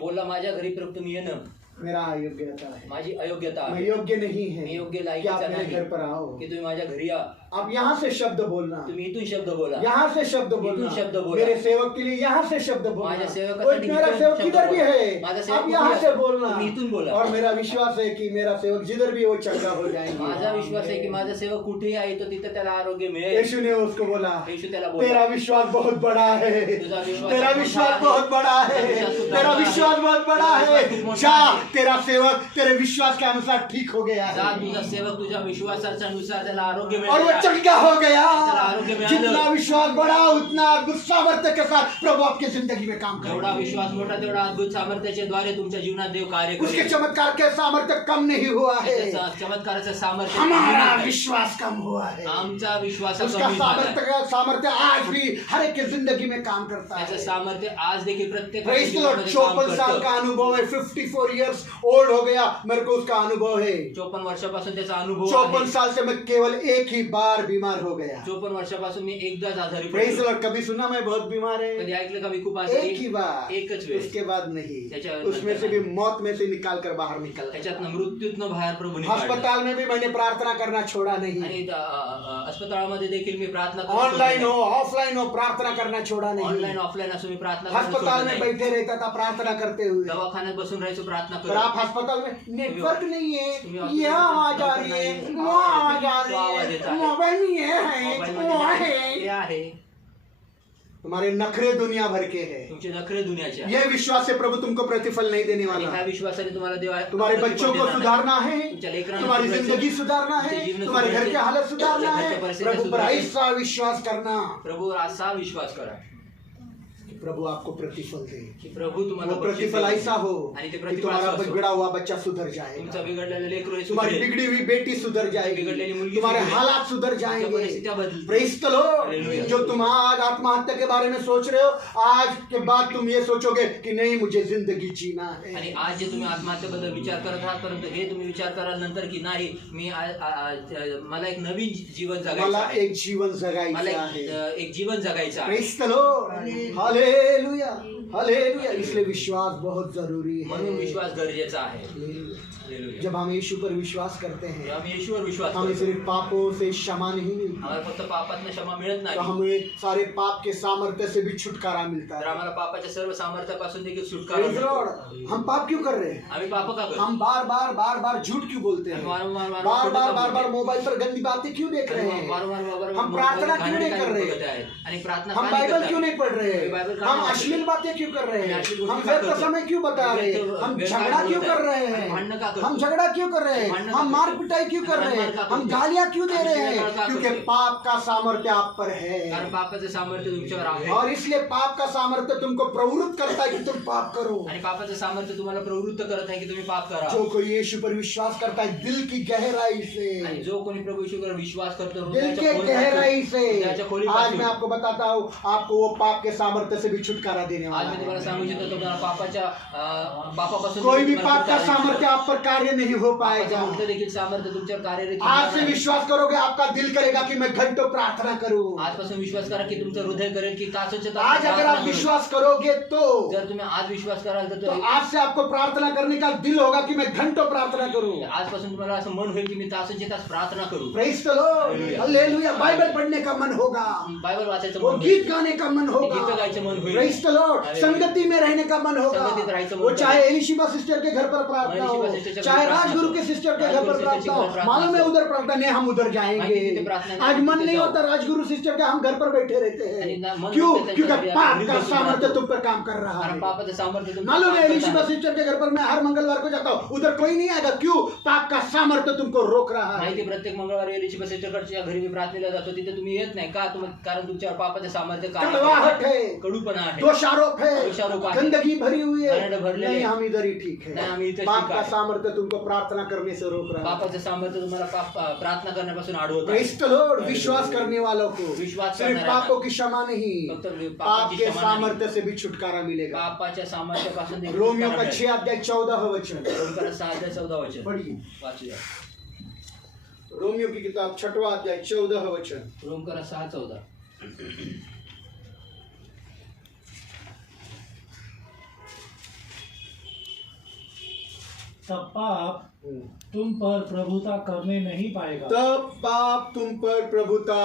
बोलला माझ्या घरी परत तुम्ही येणं मेरा अयोग्यता है, माझी अयोग्यता मैं आहे. योग्य नहीं है मी योग्य कि आप लायकीचा मेरे नाही घर पर आओ। की तुम्ही माझ्या घरी या. आप यहाँ से शब्द बोलना, तुम्ही इथून शब्द बोला, यहाँ से शब्द इथून बोलना, शब्द बोला. मेरे सेवक के लिए यहाँ से शब्द बोलना। माझ्या वो सेवकासाठी मेरा इथून सेवक शब्द किधर भी बोला. है, माझा सेवक आप यहाँ कुठे से आहे? बोलना। तुम्ही इथून बोला. और मेरा विश्वास है कि मेरा सेवक जिधर भी वो चंगा हो जाएंगे। माझा विश्वास आहे की माझा सेवक कुठेही आहे तो तिथे त्याला आरोग्य मिळेल. यीशु ने उसको बोला, येशू त्याला तेरा बोला, विश्वास बहुत बड़ा है, तुझा विश्वास तेरा खूप विश्वास मोठा आहे. बहुत बड़ा है, तेरा विश्वास बहुत बड़ा है, जा तेरा सेवक तेरे विश्वास के अनुसार ठीक हो गया जा है तुझा सेवक तुझ्या विश्वासाच्या नुसार त्याला आरोग्य और वो मिळेल. चंगा हो गया। त्याला आरोग्य मिळालं. जितना विश्वास बढ़ा उतना अद्भुत सामर्थ्य के साथ प्रभु आपकी जिंदगी में काम जेवढा करेगा। विश्वास मोठा तेवढा अद्भुत सामर्थ्याच्या द्वारे तुमच्या जीवनात देव कार्य उसके करेल. चमत्कार के सामर्थ्य कम नहीं हुआ है, त्याच्या चमत्काराचं सामर्थ्य हमारा कमी नाही. विश्वास कम हुआ है। आमचा विश्वास उसका कमी झालाय. सामर्थ्य आज भी हर एक की जिंदगी में काम करता त्याचं है। सामर्थ्य आज देखील प्रत्येक 54 साल का अनुभव है, 54 इयर्स वर्ष ओल्ड हो गया, मेरे को उसका अनुभव है। 54 वर्षापासून त्याचा अनुभव 54 आहे. साल से मैं केवल एक ही बार बीमार हो गया। 54 वर्षापासून मी एकदाच आजारी प्रेज पडलो. लॉर्ड। कभी सुना मैं बहुत बीमार है? कधी ऐकलं का मी खूप एक ही आजारी? बार, एकच वेळ. उसके बाद नहीं। त्याच्या- उसमें से भी मौत में से निकाल कर बाहर निकल। त्याच्यातनं मृत्यूतनं बाहेर प्रभूने काढलं. अस्पताल में भी मैंने प्रार्थना करना छोड़ा नहीं। आणि अस्पताळामध्ये देखील मी प्रार्थना करत ऑनलाइन होतो. हो ऑफलाइन हो प्रार्थना करना छोड़ा नहीं। ऑनलाईन ऑफलाईन असं मी प्रार्थना करत अस्पताल होतो में नाही. बैठे रहता था प्रार्थना करते हुए। दवाखान्यात बसून राहायचो प्रार्थना पर करत. आप अस्पताल में नेटवर्क नहीं तुम्ही है, हॉस्पिटल ये आवाज आ रही है, नाही, वो आवाज आ तो आवाज रही येत है, आहे. मोबाइल में ये है, मोबाईलमध्ये वो नाही, है। हे आहे. तुम्हारे नखरे दुनिया भर के हैं। तुमचे नखरे दुनियाचे आहे. ये विश्वास से प्रभु तुमको प्रतिफल नहीं देने आणि ह्या वाला। विश्वासाने तुम्हाला देवा तुम्हारे बच्चों को सुधारना है, तुमच्या लेकरांना तुम्हारी सुधारायचं. जिंदगी सुधारना है, तुमचे जीवन तुम्हारे घर की सुधारायचे. हालत सुधारना तुमच्या है। घरच्या परिस्थिती प्रभु पर सुधारायची. ऐसा विश्वास करना प्रभू असा विश्वास करा कि प्रभु आपको प्रतिफल दे। की प्रभू तुम्हाला वो बक्षीस प्रतिफल देईल. ऐसा हो आणि ते कि प्रतिफल तुम्हारा असं असो. बिगड़ा हुआ बच्चा सुधर तुमचा जाएगा, बिघडलेलं लेकरू हे तुम्हारी सुधरेल. बिगड़ी हुई बेटी सुधर जाएगी, बिगड़लेली मुलगी तुम्हारे सुधरेल. हालात सुधर तुमच्या जाएंगे। परिस्थित्या बदलतील. Praise the Lord. हालेलुया. जो तुम आज आत्महत्या के बारे में सोच रहे हो, आज के बाद तुम ये सोचोगे कि नहीं मुझे जिंदगी जीना आणि है। आज जे तुम्ही आत्महत्येबद्दल विचार करत आहात, परंतु हे तुम्ही विचार कराल नंतर की नाही मी मला एक नवीन जीवन जगायचं मला आहे. एक जीवन मला जगायचं आहे। एक जीवन जगायचं आहे. Praise the Lord. Hallelujah, hallelujah. इसलिए विश्वास बहुत जरूरी म्हणून है। विश्वास गरजेचा आहे. हालेलुया. जब हम यीशु पर विश्वास करते हैं, जेव्हा आम्ही येशूवर विश्वास हमें करतो, सिर्फ पापों से क्षमा नहीं मिलती, आम्हाला फक्त पापातनं क्षमा मिळत तो नाही, हमें सारे पाप के सामर्थ्य से भी छुटकारा मिलता तर है। आम्हाला पापाच्या सर्व सामर्थ्यापासून देखील सुटकारा प्रेज द मिळतो. लॉर्ड। हम पाप क्यों कर रहे हैं? आम्ही पाप का करतो? हम बार बार झूठ क्यों बोलते हैं? बार बार मोबाइल पर गंदी बातें क्यों देख रहे हैं? हम प्रार्थना क्यों नहीं कर रहे? आणि प्रार्थना हम का नाही बाइबल करत? क्यों नहीं पढ़ रहे? बाइबल का हम नहीं अश्लील बातें क्यों कर रहे हैं? अश्लील हम बातें व्यर्थ करते हैं। समय क्यों बता रहे हैं? हम व्यर्थ झगड़ा बातें क्यों होता कर है। रहे हम हैं? भांडण का करते हम हैं। झगड़ा क्यों कर रहे हैं? भांडण हम का मार करते हैं। पिटाई क्यों कर हम रहे मार हैं? का हम करते हैं। गालियां क्यों दे हम रहे शिव्या हैं? का क्योंकि करते हैं। पाप का सामर्थ्य आप पर है, कारण पापाचं सामर्थ्य तुमच्यावर आहे. और इसलिए पाप का सामर्थ्य तुमको प्रवृत्त करता है कि तुम पाप करो। आणि पापाचं सामर्थ्य तुम्हाला प्रवृत्त करत आहे की तुम्ही पाप करा. जो कोई यीशु पर विश्वास करता है दिल की गहराई आणि से, जो कोणी प्रभू येशूवर विश्वास करतो दिल हृदयाच्या के खोलीपासून- गहराई से, हृदयाच्या आज खोलीपासून. मैं आपको बताता हूँ, आपको वो पाप के सामर्थ्य से भी छुटकारा देने आज वाला मी तुम्हाला है। सांगू इच्छितो तुम्हाला पापापासून कोई भी तुम्हाला पाप का छुटकारा सामर्थ्य आप पर कार्य नहीं हो पापाचं पाएगा। कोणतं देखील सामर्थ्य तुमच्यावर कार्यरत आज होणार से नाही. विश्वास करोगे, आपका दिल करेगा कि मैं घंटों प्रार्थना करूं। आजपासून विश्वास करा की तुमचं हृदय करेल की तासोच्या तास आज अगर प्रार्थना आप करू. विश्वास करोगे तो जर तुम्ही आज विश्वास कराल तर तो आज से आपको प्रार्थना करने का दिल होगा कि मैं घंटों प्रार्थना करूं। आजपासून तुम्हाला असं मन होईल की मी तासोचे तास प्रार्थना करू. Praise the Lord, hallelujah. Bible पढ़ने का मन होगा, बायबल वाचायचं वो मन गीत होईल. गाने का मन होगा, गीतं गायचं मन होईल. Praise the Lord. संगति में रहने का मन होगा, संगतीत राहायचं मन वो होईल. चाहे एलिशिबा सिस्टर के घर पर प्रार्थना हो, एलिशिबा सिस्टरच्या चाहे घरी प्रार्थना राजगुरु हो, के सिस्टर के घर राजगुरु पर सिस्टरची प्रार्थना हो। घर प्रार्थना मालूम है हो. उधर प्रार्थना नहीं, हम उधर माहिती जाएंगे। तिथे प्रार्थना नाही, आज तिथे मन नहीं जाऊ. होता राजगुरु सिस्टर के, हम घर पर बैठे रहते आणि हैं। मन क्यों? होतं क्योंकि त्यांच्या पाप घरी का बसून सामर्थ्य राहतो. तुम पर काम कर रहा कारण है। पापाचं सामर्थ्य तुमचं मालूम है काम एलिशिबा करत आहे. सिस्टर के घर पर मैं हर मंगलवार को जाता हूँ, उधर कोई नहीं आएगा। क्यों? पाप का सामर्थ्य तुमको रोक रहा है। माहिती प्रत्येक मंगळवारी एलिशिबा सिस्टरकडच्या घरी मी प्रार्थनेला जातो, तिथे तुम्ही येत नाही का? कारण तुमच्यावर पापाचं सामर्थ्य कार्य करत कड़वाहट आहे. है, कडूपणा आहे. दोषारोप है, दोषारोप आहे. गंदगी भरी हुई घाणेरडं है। भरलेलं नहीं, आहे. हम इधर ही ठीक नाही, आम्ही है। इथं पाप ठीक का आहे. सामर्थ्य तुमको प्रार्थना करने से रोक रहा है। पापाचं सामर्थ्य तुम्हाला प्रार्थना करण्यापासून अडवत आहे. Praise the Lord. विश्वास करने वालों को विश्वास सिर्फ करणाऱ्यांना पापों की क्षमा नहीं, फक्त पाप पापाची के क्षमा नाही, सामर्थ्य से भी छुटकारा मिलेगा। पापाच्या सामर्थ्यापासून देखील रोमियो का छुटकारा 6 अध्याय 14 वचन मिळेल. रोमकरांचा 6:14 वचन पढ़िए। वाचूया. रोमियो की किताब 6वां अध्याय 14 वचन। रोमकरांचा 6:14. तब पाप तुम पर प्रभुता करने नहीं पाएगा, तब पाप तुम पर प्रभुता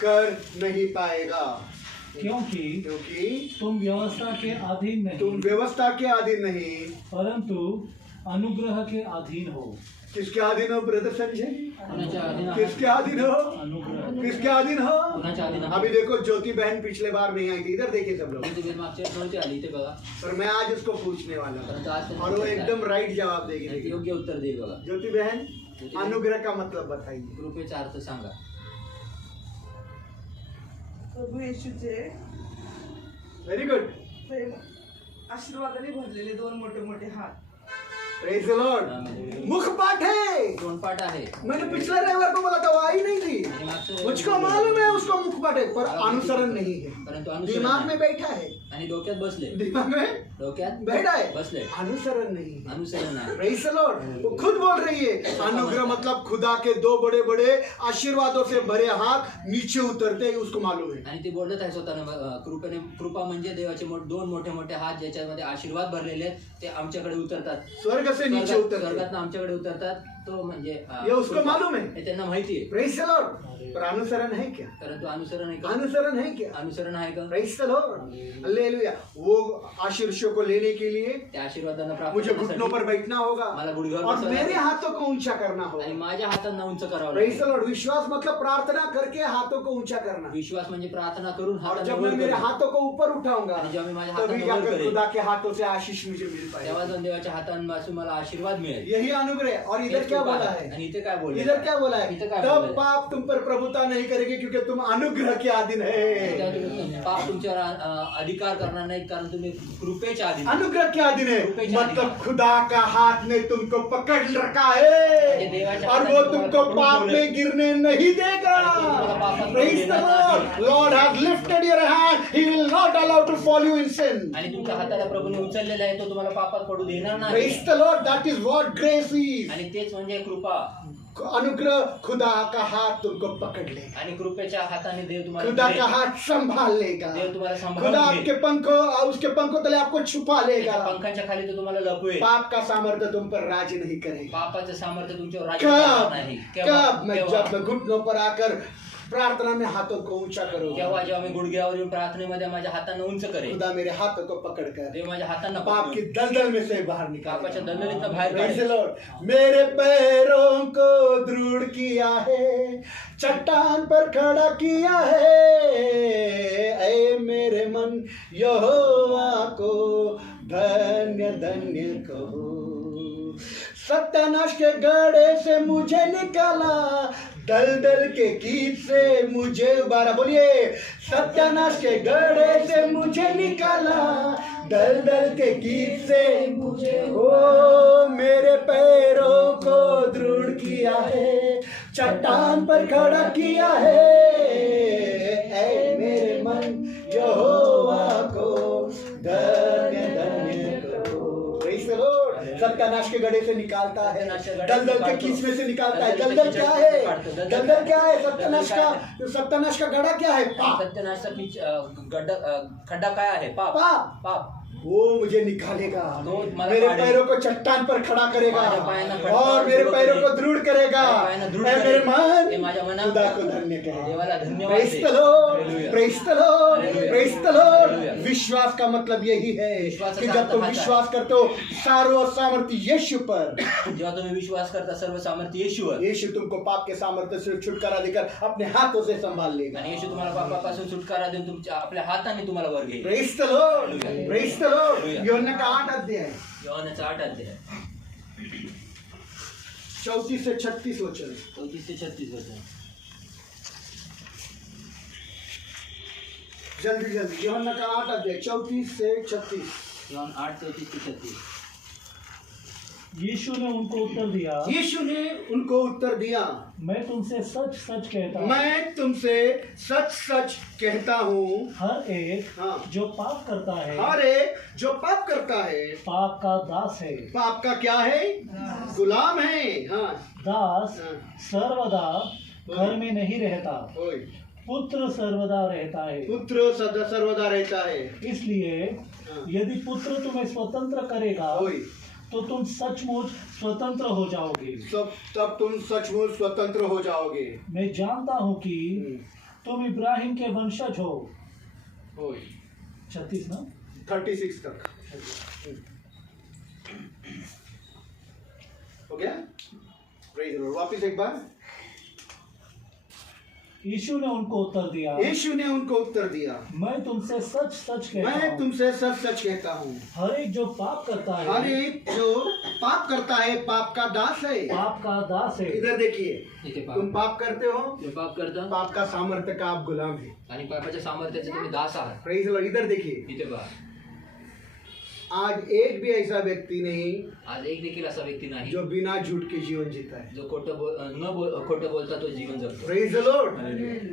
कर नहीं पाएगा, क्योंकि क्योंकि तुम व्यवस्था के अधीन तुम नहीं व्यवस्था के अधीन नहीं। परंतु अनुग्रह के अधीन हो। किसके अधीन हो ब्रदर संजय? कुणाच्या अधीन आहात? किसके अधीन हो? अनुग्रह किसके अधीन हो? कुणाच्या अधीन आहात? अभी देखो ज्योति बहन पिछले बार नहीं आई थी, इधर देखिए सब लोग। इथे बिल मागच्या वेळेस नव्हती आली, इथे बघा. पर मैं आज उसको पूछने वाला परंतु आज हूँ और वो एकदम राइट जवाब देगी। ती देखिए योग्य उत्तर देईल बघा. ज्योति बहन, अनुग्रह का मतलब बताइए। कृपेचा अर्थ सांगा. प्रभू येशूचे वेरी गुड। प्रेम आशीर्वादाने भरलेले दोन मोठे मोठे हात Praise the Lord. मुखपाठ है। तोंडपाठ आहे मैंने पिछले रविवार को बोला था वो आई नहीं थी। आणि मागचं मुझको मालूम है उसको मुखपाठ है पर अनुसरण नहीं है। परंतु अनुसरण दिमाग नाही. में बैठा है, आणि डोक्यात बसले दिमाग में डोक्यात बैठा है, बसले अनुसरण नहीं है। अनुसरण नाही. Praise the Lord. वो खुद बोल रही है अनुग्रह मतलब खुदा के दो बड़े बड़े आशीर्वादों से भरे हाथ नीचे उतरते हैं, उसको मालूम है। आणि ती बोलत आहे स्वतःने कृपा म्हणजे देवाचे दोन मोठे मोठे हात ज्याच्यामध्ये आशीर्वाद भरलेले आहेत ते आमच्याकडे उतरतात. स्वर्ग से नीचे उतरते स्वर्गात आमच्याकडे उतरतात. तो म्हणजे ये उसको मालूम है। हे त्यांना माहिती आहे. Praise the Lord. पर अनुसरण है क्या? परंतु अनुसरण आहे का? अनुसरण है क्या? अनुसरण आहे का? Praise the Lord. हालेलुया. वो आशीर्षों को लेने के लिए त्या आशीर्वादांना प्राप्त मुझे घुटनों पर बैठना होगा मला गुडघ्यावर और बसावं मेरे लागेल. हाथों को ऊंचा करना आणि होगा। माझ्या हातांना उंच करावं Praise the लागेल. Lord. विश्वास मतलब प्रार्थना करके हाथों को ऊंचा करना। विश्वास म्हणजे प्रार्थना करून और हातांना जब वर मैं मेरे करणं. हाथों को ऊपर उठाऊंगा आणि जेव्हा मी माझ्या तभी हातांना वर जाकर करेन खुदा के हाथों से आशीष मुझे मिल तेव्हा पाएगा। जाऊन देवाच्या हातांपासून मला आशीर्वाद मिळेल. यही अनुग्रह है। और इधर हेच क्या कृपा बोला आहे. है? आणि इथे काय बोलले? इधर क्या बोला है? इथं काय तब बोललंय? पाप तुम पर प्रभुता नहीं करेगी क्योंकि तुम अनुग्रह के अधीन तेव्हा है। तुम्ही पाप तुमच्यावर अधिकार करणार नाही कारण तुम्ही कृपेच्या अधीन आहात. अनुग्रह के अधीन है कृपेच्या अधीन मतलब आहे. खुदा का हाथ ने तुमको पकड़ रखा म्हणजे है देवाच्या और वो हाताने तुमको तुम्हाला पाप पकडून में गिरने नहीं देगा। तुम्हाला पापात Praise the Lord. Lord has lifted your hand. He will not allow to fall you in sin. आणि तुमच्या हाताला प्रभूने उचललेला आहे तो तुम्हाला पापात पडू देणार नाही. Praise the Lord. That is what grace is. आणि तेच म्हणजे कृपा. अनुग्रह खुदा का हाथ तुमको पकड़ लेगा। आणि कृपेच्या हाताने देव तुम्हाला खुदा घेईल. का हाथ संभाल लेगा। देव तुम्हाला खुदा सांभाळून आपके घेईल. पंखों उसके पंखों तले आपको छुपा लेगा। त्याच्या पंखांच्या खाली तो तुम्हाला लपवेल. पाप का सामर्थ्य तुम पर राज नहीं करेगा। पापाचं सामर्थ्य तुमच्यावर राज्य करणार नाही. कब मैं केव्हा? जब मैं घुटनों पर आकर प्रार्थना में हाथों को ऊंचा करूंगा, जेव्हा जेव्हा मी गुडघ्यावर येऊन प्रार्थनेमध्ये माझ्या हातांना उंच करेन. खुदा मेरे हाथों को पकड़कर देव माझ्या हातांना पाप की पकडून दलदल में से बाहर पापाच्या निकाल। दलदलीतनं बाहेर Praise the काढेल. Lord. मेरे पैरों को दृढ़ किया है, चट्टान पर खड़ा किया है, ऐ मेरे मन यहोवा को धन्य धन्य कहो। सत्यानाश के गड्ढे से मुझे निकाला, दलदल के कीट से मुझे उबारा। बोलिए, सत्यानाश के गड्ढे से मुझे निकाला, दलदल के कीट से मुझे, ओ मेरे पैरों को दृढ़ किया है, चट्टान पर खड़ा किया है, ऐ मेरे मन यहोवा को धन्य धन्य करो। Praise the Lord. सत्यानाश के गड्ढे से निकालता है, दलदल के कीच में से निकालता है। दलदल क्या है? दलदल क्या है? सत्यानाश का गड्ढा क्या है? पाप। सत्यानाशचा खड्डा काय आहे? पाप. पाप। पाप. वो मुझे निकालेगा, तो मला मेरे काढेल. पैरों को चट्टान पर खड़ा करेगा माझ्या पायांना खडकावर और मेरे उभं पैरों करेल. को दृढ़ करेगा। माझ्या पायांना दृढ ऐ मेरे करेल. हे मन माझ्या मना खुदा को धन्य कहे। देवाला धन्यवाद Praise they. the Lord. Hallelujah. Praise the Lord. Hallelujah. Praise the Lord. Hallelujah. विश्वास का मतलब यही है विश्वासाचा कि जब अर्थ तुम हाच आहे. विश्वास करते हो सार्व सामर्थ्य यीशु पर, जेव्हा तुम्ही विश्वास करता सर्व सामर्थ्य येशूवर यीशु तुमको पाप के सामर्थ्य से छुटकारा देकर अपने हाथों से संभाल लेगा। आणि येशू तुम्हाला पापापासून सुटकारा देऊन तुमच्या आपल्या हाताने तुम्हाला वर घेईल. Praise the Lord. Hallelujah. Praise the Lord. Hallelujah. यूहन्ना का 8 अध्याय योहानाचा 8 अध्याय 34 से 36 वचन। 34 ते 36 वचन. जल्दी जल्दी यूहन्ना का 8 अध्याय 34 से 36। योहान 8 34 ते 36. यीशु ने उनको उत्तर दिया, यीशु ने उनको उत्तर दिया, मैं तुमसे सच सच कहता हूँ, मैं तुमसे सच सच कहता हूँ, हर एक हाँ, जो पाप करता है हर एक जो पाप करता है पाप का दास है। पाप का क्या है? गुलाम है। हाँ, दास हाँ। सर्वदा घर में नहीं रहता, ओए, पुत्र सर्वदा रहता है। पुत्र सदा सर्वदा रहता है। इसलिए हाँ। यदि पुत्र तुम्हें स्वतंत्र करेगा ओए, तो तुम सचमुच स्वतंत्र हो जाओगे। तब तुम सचमुच स्वतंत्र हो जाओगे। मैं जानता हूँ कि तुम इब्राहिम के वंशज हो। ओए, 36 ना 36 तक हो गया। Praise the Lord. वापिस एक बार। यीशु ने उनको उत्तर दिया, यीशु ने उनको उत्तर दिया, मैं तुमसे सच सच कहता मैं हूँ, तुमसे सच सच कहता हूँ, हर एक जो पाप करता हर है एक जो पाप करता है पाप का दास है। पाप का दास है। इधर देखिए, इथे तुम पाप पाप करते हो, तुम्ही पाप करता पाप का सामर्थ्य का आप गुलाम है। आणि पापाच्या सामर्थ्याचे तुम्ही दास आहात. Praise the Lord. इधर देखिए, इथे पहा आज एक भी ऐसा व्यक्ति नहीं आज एक देखील असा व्यक्ती नाही जो बिना झूठ के जीवन जीता है। जो खोटं बोलता तो जीवन जगतो. Praise the Lord.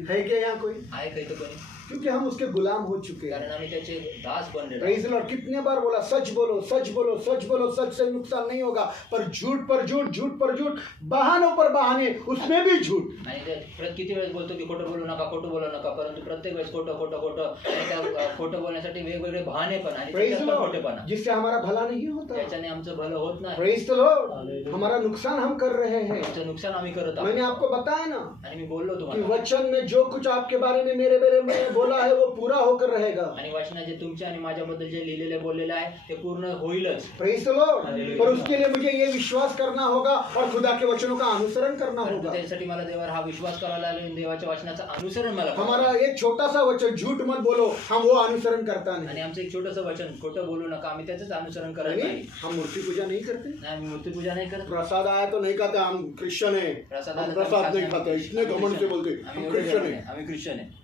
है क्या यहाँ कोई? आहे काही तर कोणी? क्योंकि हम उसके गुलाम हो चुके हैं। कारण आम्ही त्याचे दास बनलेलो. Praise the Lord. कितने बार बोला सच बोलो, सच बोलो, सच बोलो, सच से नुकसान नहीं होगा, पर झूठ पर झूठ, झूठ पर झूठ, बहानों पर बहाने, उसमें भी झूठ। आणि ते किती वेळेस बोलतो की खोटं बोलू नका, खोटं बोलू नका, परंतु प्रत्येक वेळेस खोटं खोटं खोटं आणि त्या खोटं बोलण्यासाठी वेगवेगळे बहाणे पण आणि प्रेज द त्याच्यात पण लॉर्ड। खोटेपणा. जिससे हमारा भला नहीं होता। त्याच्याने आमचं भलं होत नाही. Praise the Lord. हमारा नुकसान हम कर रहे हैं। आमचं नुकसान आम्ही करत मैंने आहोत. आपको बताया ना आणि मी बोललो कि तुम्हाला वचन में जो कुछ आपके बारे में मेरे बारे में बोला है वो पूरा होकर रहेगा। आणि वाचनात जे तुमच्या आणि माझ्याबद्दल जे लिहिलेले बोललेले आहे ते पूर्ण होईलच. Praise the Lord. हालेलुया। पर उसके लिए मुझे ये विश्वास करना होगा और खुदा के वचनों का अनुसरण करना परंतु होगा। त्यासाठी मला देवावर हा विश्वास करायला लागेल. देवाच्या वचनाचं अनुसरण मला करावं हमारा लागेल. एक छोटा सा वचन झूठ मत बोलो, हम वो अनुसरण करता आणि नहीं। आमचं एक छोटंसं वचन खोटं बोलू नका आम्ही त्याचंच अनुसरण करत नहीं, नाही. हम मूर्ति पूजा नहीं करते। नाही आम्ही मूर्तीपूजा नाही करत. प्रसाद आया तो नहीं खाते, हम क्रिश्चियन है। प्रसाद हम आला तर प्रसाद आम्ही नहीं खात खाते, नाही. इतने घमंड से बोलते आम्ही हम एवढे क्रिश्चियन नाही. है। आम्ही ख्रिश्चन आहे.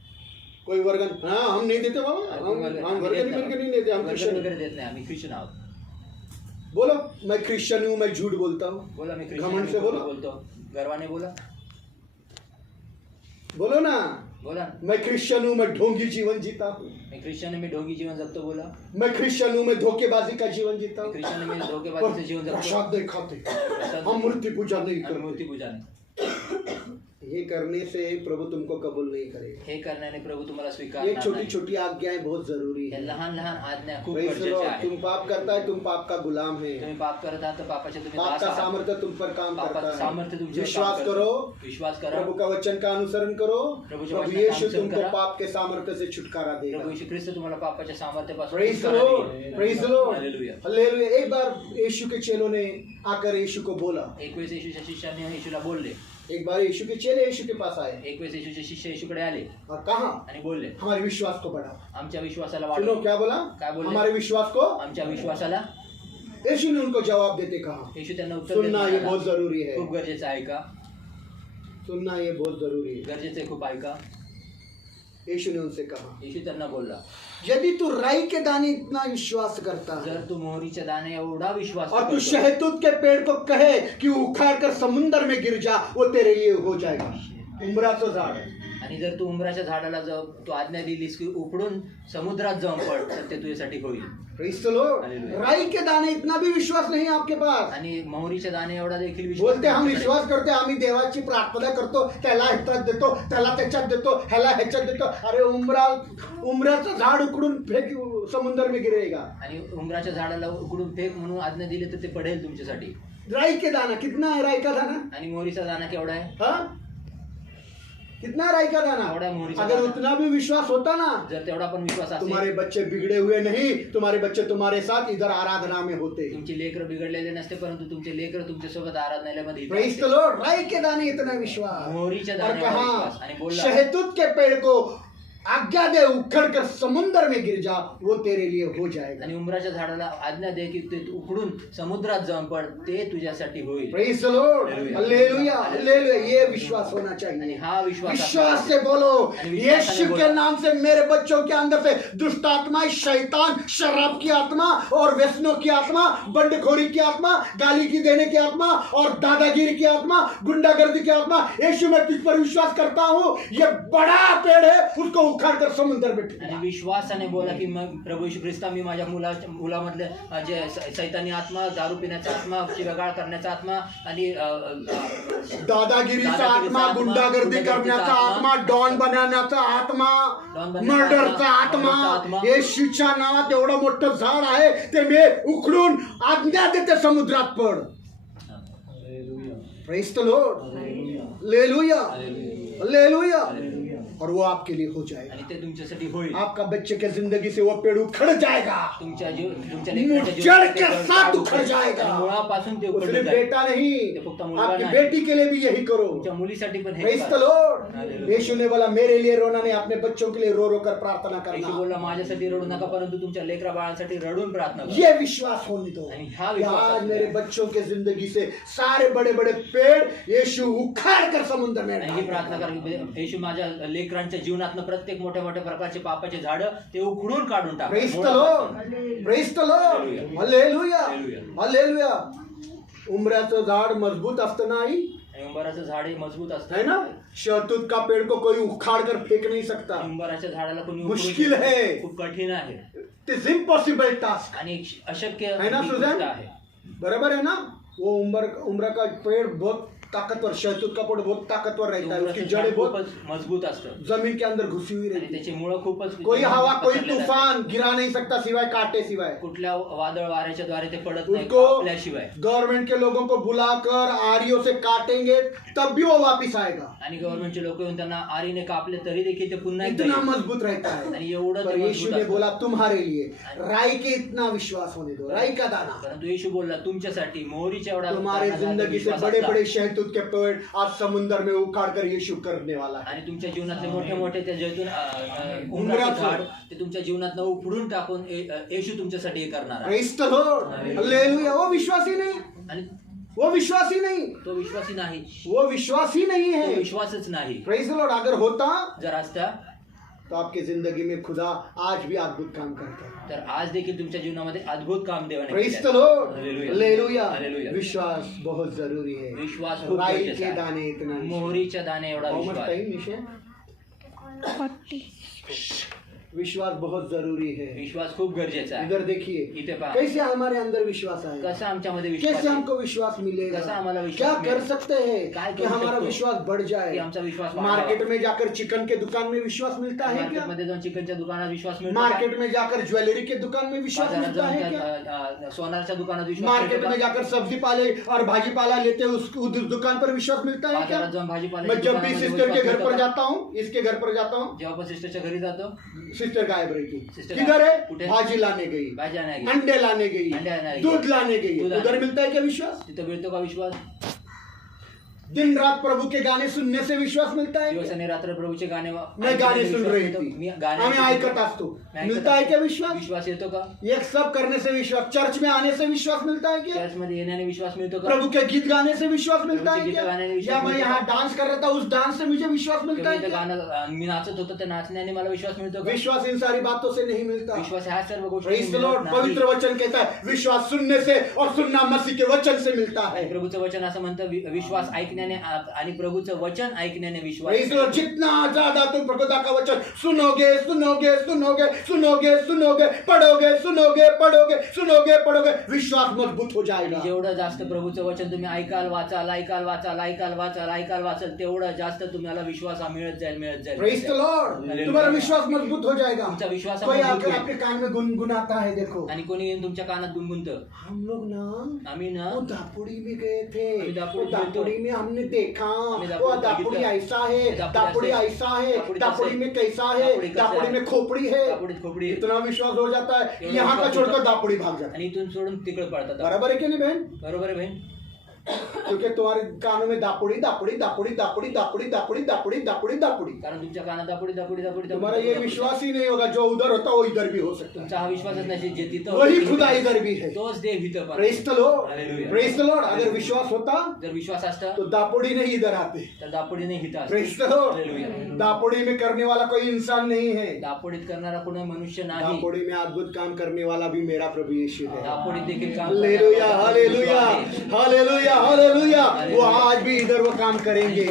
कोई वर्गन हाँ हम नहीं देते बाबा, हम वर्गन मिलकर नहीं देते, हम क्रिश्चियन वगैरे है। देत नाही. आम्ही ख्रिश्चन आहोत. बोलो मैं क्रिश्चियन हूँ, मैं झूठ बोलता हूँ। बोला मी घमंड से ख्रिश्चन बोलो। बोलतो. गर्वाने बोला. बोलो ना बोला मैं क्रिश्चियन हूँ, मैं ढोंगी जीवन जीता हूँ। मी ख्रिश्चन आहे, मी ढोंगी जीवन जगतो. बोला मैं क्रिश्चियन हूँ, मैं धोखेबाजी का जीवन जीता मी हूँ। ख्रिश्चन आहे, मी पर धोकेबाजीचं जीवन जगतो. प्रसाद नहीं खाते, प्रसाद हम मूर्ति पूजा नहीं आणि करते। मूर्तीपूजा नाही. ये करने से प्रभु तुमको कबूल नहीं करेगा। हे करण्याने प्रभू तुम्हाला ये स्वीकारणार छोटी नाही. छोटी आज्ञाएं बहुत जरूरी या है। लहान लहान आज्ञा खूप Praise the गरजेच्या Lord। आहेत. तुम पाप करता है, तुम पाप का गुलाम है। तुम्ही पाप करत आहात तर पापाचे तुम्ही पाप दास का आहात. सामर्थ्य तुम पर काम पापाचं करता सामर्थ्य है। तुमच्यावर विश्वास काम करतं. करो, विश्वास करा. प्रभु का वचन का अनुसरण करो, प्रभूच्या प्रभु वचनाचं यीशु अनुसरण तुमको करा. पाप के सामर्थ्य से छुटकारा देगा। प्रभू येशू ख्रिस्त तुम्हाला पापाच्या सामर्थ्यापासून प्रेज द छुटकारा लॉर्ड, देईल. Praise the Lord, hallelujah. Hallelujah. एक बार यीशु के चेलों ने आकर यीशु को बोला। एक वेळेस येशूच्या शिष्याने येशूला बोलले. एक बार यीशु के चेले यीशु के पास आए एक वेळेस येशूचे शिष्य येशूकडे आले और कहा आणि बोलले हमारे विश्वास को बढ़ाओ। आमच्या विश्वासाला सुनो वाढव. क्या बोला, काय बोलले? हमारे विश्वास को। आमच्या विश्वासाला. यीशु ने उनको जवाब देते कहा येशू त्यांना उत्तर सुनना देत ये म्हणाला, बहुत जरूरी है, खूप गरजेचं आहे का? सुनना ये बहुत जरूरी है। गरजेचं आहे खूप ऐका. यीशु ने उनसे कहा येशू त्यांना बोलला, यदि तू राई के दाने इतना विश्वास करता है जर तू मोहरीच्या दाणे एवढा विश्वास और तू करतो, शहतूत के पेड़ को कहे कि उखाड़ कर समुंदर में गिर जा, वो तेरे लिए हो जाएगा। उमराचं झाड आणि जर तू उंबराच्या झाडाला तू आज्ञा दिलीस की उकडून समुद्रात जाऊन पड तर ते तुझ्यासाठी होईल. Praise the Lord. हालेलुया. राई के दाने इतना भी विश्वास नहीं है आपके पास। आणि मोहरीच्या दाणे एवढा देखील विश्वास बोलते हम तुमच्याकडे. विश्वास करते, आम्ही देवाची प्रार्थना करतो, त्याला ह्याच्यात देतो, त्याला त्याच्यात देतो, ह्याला ह्याच्यात देतो। अरे उमराचं झाड उकडून फेक समुद्र में गिरेगा। आणि उंबराच्या झाडाला उकडून फेक म्हणून आज्ञा दिली तर ते पडेल तुमच्यासाठी. राई के दाना कितना है? राई का दाना आणि मोहरीचा दाना केवढा आहे? हाँ कितना राई का दाना? थोड़ा मोहरी का अगर दाना। उतना भी विश्वास होता ना, जर तेवढा पण विश्वास असेल, तुम्हारे बच्चे बिगड़े हुए नहीं, तुम्हारे बच्चे तुम्हारे साथ इधर आराधना में होते। तुमची लेकरं बिघडलेले नसते परंतु तुमचे लेकरं तुमच्यासोबत आराधनालयामध्ये इथे प्रेज द असते. लॉर्ड। राई के दाने इतना विश्वास मोहरीच्या और दाण्यावर कहा विश्वास. आणि बोलला, शहतूत के पेड़ को आज्ञा दे उखड़ कर समुद्र में गिर जा, वो तेरे लिए हो जाएगा। आणि उंबराच्या झाडाला आज्ञा दे की ते उकडून समुद्रात जाऊन पड, ते तुझ्यासाठी होईल. Praise the Lord, hallelujah. Hallelujah, hallelujah. ये विश्वास होना आणि चाहिए। हा विश्वास विश्वास से बोलो, आणि विश्वासाने यीशु के बोला. नाम से मेरे बच्चों के अंदर से दुष्ट आत्मा, शैतान, शराब की आत्मा और व्यसनों की आत्मा, बंडखोरी की आत्मा, गाली की देने की आत्मा और दादागिरी की आत्मा, गुंडागर्दी की आत्मा, यीशु मैं तुझ पर विश्वास करता हूँ, ये बड़ा पेड़ है, उसको उखाड़ कर समुद्र में फेंक। आणि विश्वासाने बोला की मग प्रभू येशू ख्रिस्ता मी माझ्या मुलामधले जे सैतानी आत्मा, दारू पिण्याचा आत्मा, शिव्यागाळ करण्याचा आत्मा आणि दादागिरीचा आत्मा, गुंडागर्दी करण्याचा आत्मा, डॉन बनवण्याचा आत्मा, डॉन बनवण्याचा मर्डरचा आत्मा, आत्मा, येशूच्या नावात एवढं मोठं झाड आहे ते मी उखडून आज्ञा देते समुद्रात पड। Praise the Lord, hallelujah, hallelujah. और वो आपके लिए हो जाएगा। आणि ते तुमच्यासाठी होईल. आपका बच्चे के जिंदगी से वो पेड़ उखड़ जाएगा, तुमच्या लेकराच्या जड़ जीवनात के ते साथ झाड उखड़ जाएगा। आणि मुळापासून ते उखडून सिर्फ जाईल. बेटा नहीं, ते फक्त मुलगा आपकी नाही. बेटी के लिए भी यही करो। तुमच्या मुलीसाठी पण हे प्रेज द करा. लॉर्ड। हालेलुया. यीशु ने बोला मेरे लिए रोना नहीं, अपने बच्चों के लिए रो रो कर प्रार्थना येशू करना। बोलला माझ्यासाठी रडू नका परंतु तुमच्या लेकरा बाळांसाठी रडून प्रार्थना करा. ये विश्वास होने दो। आणि हा विश्वास आज असू मेरे द्या. बच्चों के जिंदगी से सारे बड़े बड़े पेड़ यीशु उखाड़ कर समुद्र में आणि ही डाल प्रार्थना देगा। करा की येशू माझ्या लेकरा लेकरांच्या जीवनातनं प्रत्येक मोठ्या मोठ्या प्रकारचे पापाचे झाडं ते उखडून काढून टाका. Praise the Lord, praise the Lord, hallelujah, hallelujah. उंबऱ्याचं झाड मजबूत असतं नाही, उंबराचं झाड हे मजबूत असतं है ना. शहतूत का पेड़ को कोई उखाड़ कर फेंक नहीं सकता. उंबराच्या झाडाला कोणी उखडून मुश्किल है. खूप कठीण आहे इट इज इम्पॉसिबल टास्क. आणि अशक्य है ना ही सुजन? गोष्ट आहे. बराबर है ना. वो उम्र का पेड़ बहुत ताकतवर, शहतूत का पेड़ बहुत ताकतवर रहता है, उसकी उंबराचं जड़ें झाड बहुत खूपच मजबूत असतं जमीन के अंदर घुसी हुई आणि रहती है. त्याची मुळं खूपच कोई हवा, कोई पसरलेली असतात. तूफान गिरा नहीं सकता सिवाय काटे सिवाय. कुठल्या वादळ वाऱ्याच्या द्वारे ते पडत नाही उसको आपल्याशिवाय. गवर्नमेंट के लोगों को बुलाकर आरियों से काटेंगे तब भी वो वापिस आएगा. आणि गव्हर्नमेंटचे लोक येऊन त्यांना आरीने कापले तरी देखील ते पुन्हा एकदा इतना येईल. मजबूत रहता है. आणि एवढं पर ते यीशु मजबूत ने असतं. बोला तुम्हारे लिए राई के इतना विश्वास होने दो, राई का दाना. परंतु येशू बोलला तुमच्यासाठी मोहरीच्या एवढा तुम्हारे दाना झाला जिंदगी से विश्वास बड़े असला. बड़े शहतूत के पेड़ आज समुंदर में उखाड़ कर यीशु करने वाला है. आणि तुमच्या जीवनातले मोठे मोठे ते जैतून उंबराचे उंबराचं झाड ते तुमच्या जीवनातनं उपडून टाकून येशू तुमच्यासाठी हे करणार आहे. Praise the Lord, hallelujah. वो विश्वासी नहीं, आणि वो विश्वासी नहीं, तो विश्वासी नाही, वो विश्वासी नहीं तो है. विश्वासच नाही. Praise the Lord. अगर होता जर असता तो आपकी जिंदगी में खुदा आज भी अद्भुत काम करता है. तर आज देखील तुमच्या जीवनामध्ये अद्भुत काम देवाने प्रेज केले द आहे. Lord, hallelujah. हालेलुया. हालेलुया. विश्वास बहुत जरूरी है. विश्वास खूप राई गरजेचा के आहे. दाने इतना विश्वास. मोहरीच्या दाणे एवढा How much विश्वास. time, निशा? विश्वास बहुत जरूरी है. विश्वास खूप गरजेचा आहे. इधर देखिए इथे पहा कैसे हमारे अंदर विश्वास आएगा, कसा आमच्यामध्ये विश्वास कैसे आहे? हमको विश्वास मिलेगा, कैसा हमारा विश्वास क्या कर मिलेगा? सकते हैं काय कि करू हमारा शकतो? विश्वास बढ़ की जाए. आमचा विश्वास वाढावा. मार्केट में जाकर चिकन के दुकान में विश्वास मिलता है क्या? मार्केटमध्ये जाऊन चिकनच्या दुकानात विश्वास मिळतो का? मार्केट में जाकर ज्वेलरी के दुकान में विश्वास बाजारात मिलता जाऊन है क्या? त्या, सोनारच्या दुकानात विश्वास मार्केट मिळतो में का? जाकर सब्जी पाले और भाजीपाला लेते हैं उस दुकान पर विश्वास मिलता है क्या? बाजारात जाऊन भाजीपाला मैं जब भी सिस्टर के घर पर जाता हूँ, इसके घर पर जाता हूँ, जेव्हा पण सिस्टरच्या घरी जातो सिस्टर गायब रहती. सिस्टर किधर है? कुठे? भाजी लाने गई, भाजी आणायला गेली. अंडे लाने गई, अंडे लाने गई. दूध लाने गई. दूध उधर लाने. मिलता है क्या विश्वास? तिथं मिळतो का विश्वास? दिन रात प्रभु के गाने सुनने से विश्वास मिलता है दिवस क्या? आणि रात्र प्रभूचे गाणे मैं गाने सुन रही मी थी, गाणे हमें ऐकत ऐकत होतो. असतो. मैं ऐकत मिलता है असतो. क्या विश्वास? विश्वास येतो का? ये सब करने से विश्वास, चर्च में आने से विश्वास मिलता है क्या? चर्च मध्ये येण्याने विश्वास मिळतो का? प्रभु के गीत गाने से विश्वास मिलता है प्रभु के क्या? गीत गाने से विश्वास या मैं मिलता यहाँ है. डांस कर रहा था, उस डांस से मुझे विश्वास मिलता किंवा है इथं क्या? गाणं मी नाचत होतो त्या नाचण्याने मला विश्वास मिळतो का? विश्वास इन सारी बातों से नहीं मिलता. विश्वास ह्या सर्व गोष्टी प्रेज द लॉर्ड. पवित्र वचन कहता है विश्वास सुनने से और सुनना मसीह के वचन से मिलता है. प्रभूचं वचन असं म्हणतं विश्वास ऐकण्याने आणि प्रभूचं वचन ऐकण्याने विश्वास. Praise the Lord. जितना ज्यादा तुम प्रभुता का वचन सुनोगे सुनोगे सुनोगे सुनोगे सुनोगे पढ़ोगे सुनोगे पढ़ोगे सुनोगे पढ़ोगे, विश्वास मजबूत हो आणि जाएगा. जेवढं जास्त प्रभूचं वचन तुम्ही ऐकाल वाचाल ऐकाल वाचाल ऐकाल वाचाल ऐकाल वाचाल तेवढं जास्त तुम्हाला विश्वास हा मिळत जाईल मिळत जाईल. Praise the Lord. तुम्हारा विश्वास मजबूत हो जाएगा. तुमचा विश्वास कोई मजबूत आकर होईल. आपके कान में गुनगुनाता है. देखो आणि कोणी येऊन तुमच्या कानात गुणगुणतं. हम लोग ना आम्ही ना वो दापुड़ी में गए थे, अभी दापुड़ी वो दापुड़ी में हमने देखा हमने वो दापुड़ी दापुड़ी देखा. ऐसा है, दापुड़ी ऐसा है, दापुड़ी दापुड़ी कैसे? में कैसा है, दापुड़ी कैसे दापुड़ी है? में खोपड़ी है. दापुडीत खोपडी इतना विश्वास हो जाता है कि एवढा यहाँ का विश्वास छोड़कर होता. दापुड़ी भाग जाता है. आणि इथून सोडून तिकडे पळतात. बराबर है कि नहीं बहन? बरोबर आहे बहीण. क्योंकि तुम्हारे कानों में दापुड़ी दापुड़ी दापुड़ी दापुड़ी दापुड़ी दापुड़ी दापुड़ी दापुड़ी दापुड़ी. कारण तुमच्या कानात दापुडी दापुडी दापुडी तुम्हारा ये दापुडी. विश्वास ही नहीं होगा, जो उधर होता है वो इधर भी हो सकता तुमचा हा विश्वासच नसेल जे तिथं है. वही होतं, खुदा इधर भी है. तोच देव इथं पण. Praise the Lord. Hallelujah. Praise the Lord. अगर विश्वास होता जर विश्वास असता तो दापुड़ी नहीं इधर आते. तर दापुडीने हित असतं. Praise the Lord. हालेलुया. दापुड़ी में करने वाला कोई इंसान नहीं है. दापुडीत करणारा कोणी मनुष्य नाही. दापुड़ी में अद्भुत काम करने वाला भी मेरा प्रभु यीशु है. दापुडीत देखील काम हालेलुया करणारा हालेलुया हालेलुया हालेलुया. वो आज भी इधर वो काम करेंगे.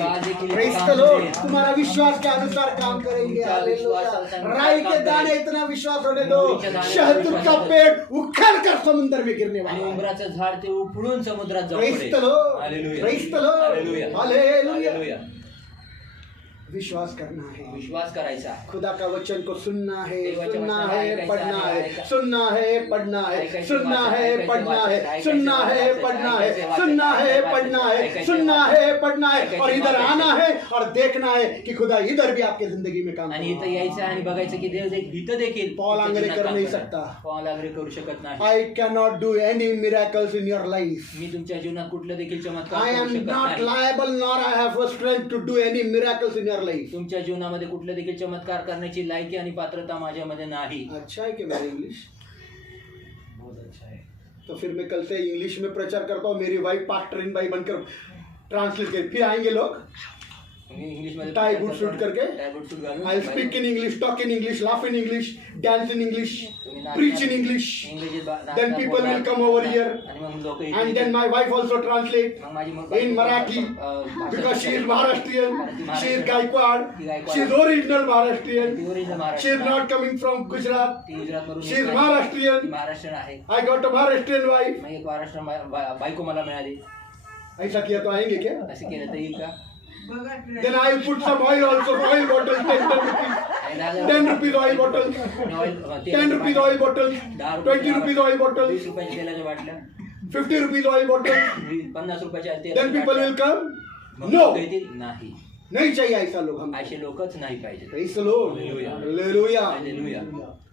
Praise the Lord. तुम्हारा विश्वास के अनुसार काम करेंगे. हालेलुया. राई के दाने इतना विश्वास होने दो, शहतूत का पेड़ उखड़ कर समुद्र में गिरने आणि वाला है. उंबराचं झाड ते उपडून समुद्रात जाऊ praise the Lord. Hallelujah. Praise the Lord. Hallelujah. Hallelujah. Hallelujah. विश्वास करना है. विश्वास करायचा. खुदा का वचन को सुनना है, देवाच्या सुनना वचनाला है, ऐकायचं पढ़ना आहे, है, ऐकायचं. सुनना है, पढ़ना है, ऐकायचं सुनना वाचायचं, है, ऐकायचं पढ़ना है, वाचायचं, सुनना है, ऐकायचं पढ़ना वाचायचं, है, सुनना है, ऐकायचं पढ़ना है, वाचायचं, सुनना है, पढ़ना है, ऐकायचं और इधर वाचायचं. आना है और देखना है कि खुदा इधर भी आपके जिंदगी में काम आणि इथं करेगा. यायचं आणि बघायचं की देव इथं देखील पॉल तुमच्या आंगरे जीवनात कर काम नहीं करणार. सकता. पॉल आंगरे करू शकत नाही. I cannot do any miracles in your life. मी तुमच्या जीवनात कुठलं देखील चमत्कार I करू am शकत not नाही. liable nor I have a strength to do any miracles in your life. तुमच्या जीवनामध्ये कुठलं देखील चमत्कार करण्याची लायकी आणि पात्रता माझ्यामध्ये नाही. अच्छा है कि मेरा इंग्लिश? बहुत अच्छा है. तो फिर मैं कल से इंग्लिश में प्रचार करता हूँ. मेरी वाइफ पास्टरीन भाई बनकर ट्रांसलेट कर, फिर आएंगे लोग. इंग्लिश मध्ये Tie boot suit करके? टाय बूट सूट घालून I'll speak in English, talk in English, laugh in English, dance in English, preach in English. Then people will come over here. आणि मग लोक And then my wife also translate मग माझी in Marathi because she is Maharashtrian. She is Gaikwad. She is original Maharashtrian. She is not coming from Gujarat. ती गुजरात मधून She is Maharashtrian. Maharashtrian आहे. I got a Maharashtrian wife. मग एक महाराष्ट्र बायको मला मिळाली. ऐसा किया तो आएंगे क्या? असं केलं तर येईल का? बघा Then I will put some oil also. Oil bottles 10 rupees. 10 rupees oil bottles. 10 rupees oil bottles. 20 rupees oil bottles. 20 रुपयाच्या तेलाच्या बाटल्या 50 rupees oil bottles. 50 रुपयाच्या Then people will come. मग No. लोकं येतील? नाही. नहीं चाहिए ऐसा लोग हम. असे लोकच नाही पाहिजे. Praise the Lord. Hallelujah. Hallelujah.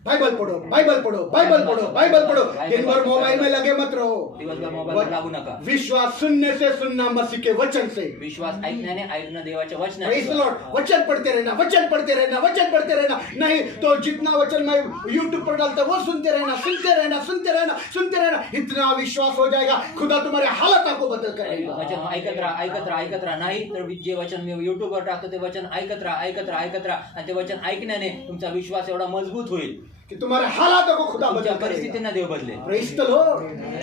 Bible पढ़ो, बाइबल पढ़ो, बाइबल पढ़ो, बाइबल पढ़ो. दिन भर मोबाइल में लगे मत रहो. दिवसभर मोबाईल लागू नका. विश्वास सुनने से, सुनना मसीह के वचन से. विश्वास ऐकण्याने, ऐकणं देवाच्या Praise the वचनाने. Lord. वचन पढ़ते रहना, वचन पढ़ते रहना, वचन पढ़ते रहना. नहीं तो जितना वचन मैं YouTube पर डालता वो सुनते रहना, सुनते रहना, सुनते रहना, सुनते रहना. इतना विश्वास हो जाएगा, खुदा तुम्हारे हालत को बदल करेगा. वचन ऐकत राहा, ऐकत राहा, ऐकत राहा. नाही तर जे वचन मी युट्यूबवर टाकतो ते वचन ऐकत राहा, ऐकत राहा, ऐकत राहा. आणि ते वचन ऐकण्याने तुमचा विश्वास एवढा मजबूत होईल. कि तुम्हारे हालातों को खुदा तुमच्या बदल करेगा. परिस्थितींना देव बदले. Praise the Lord.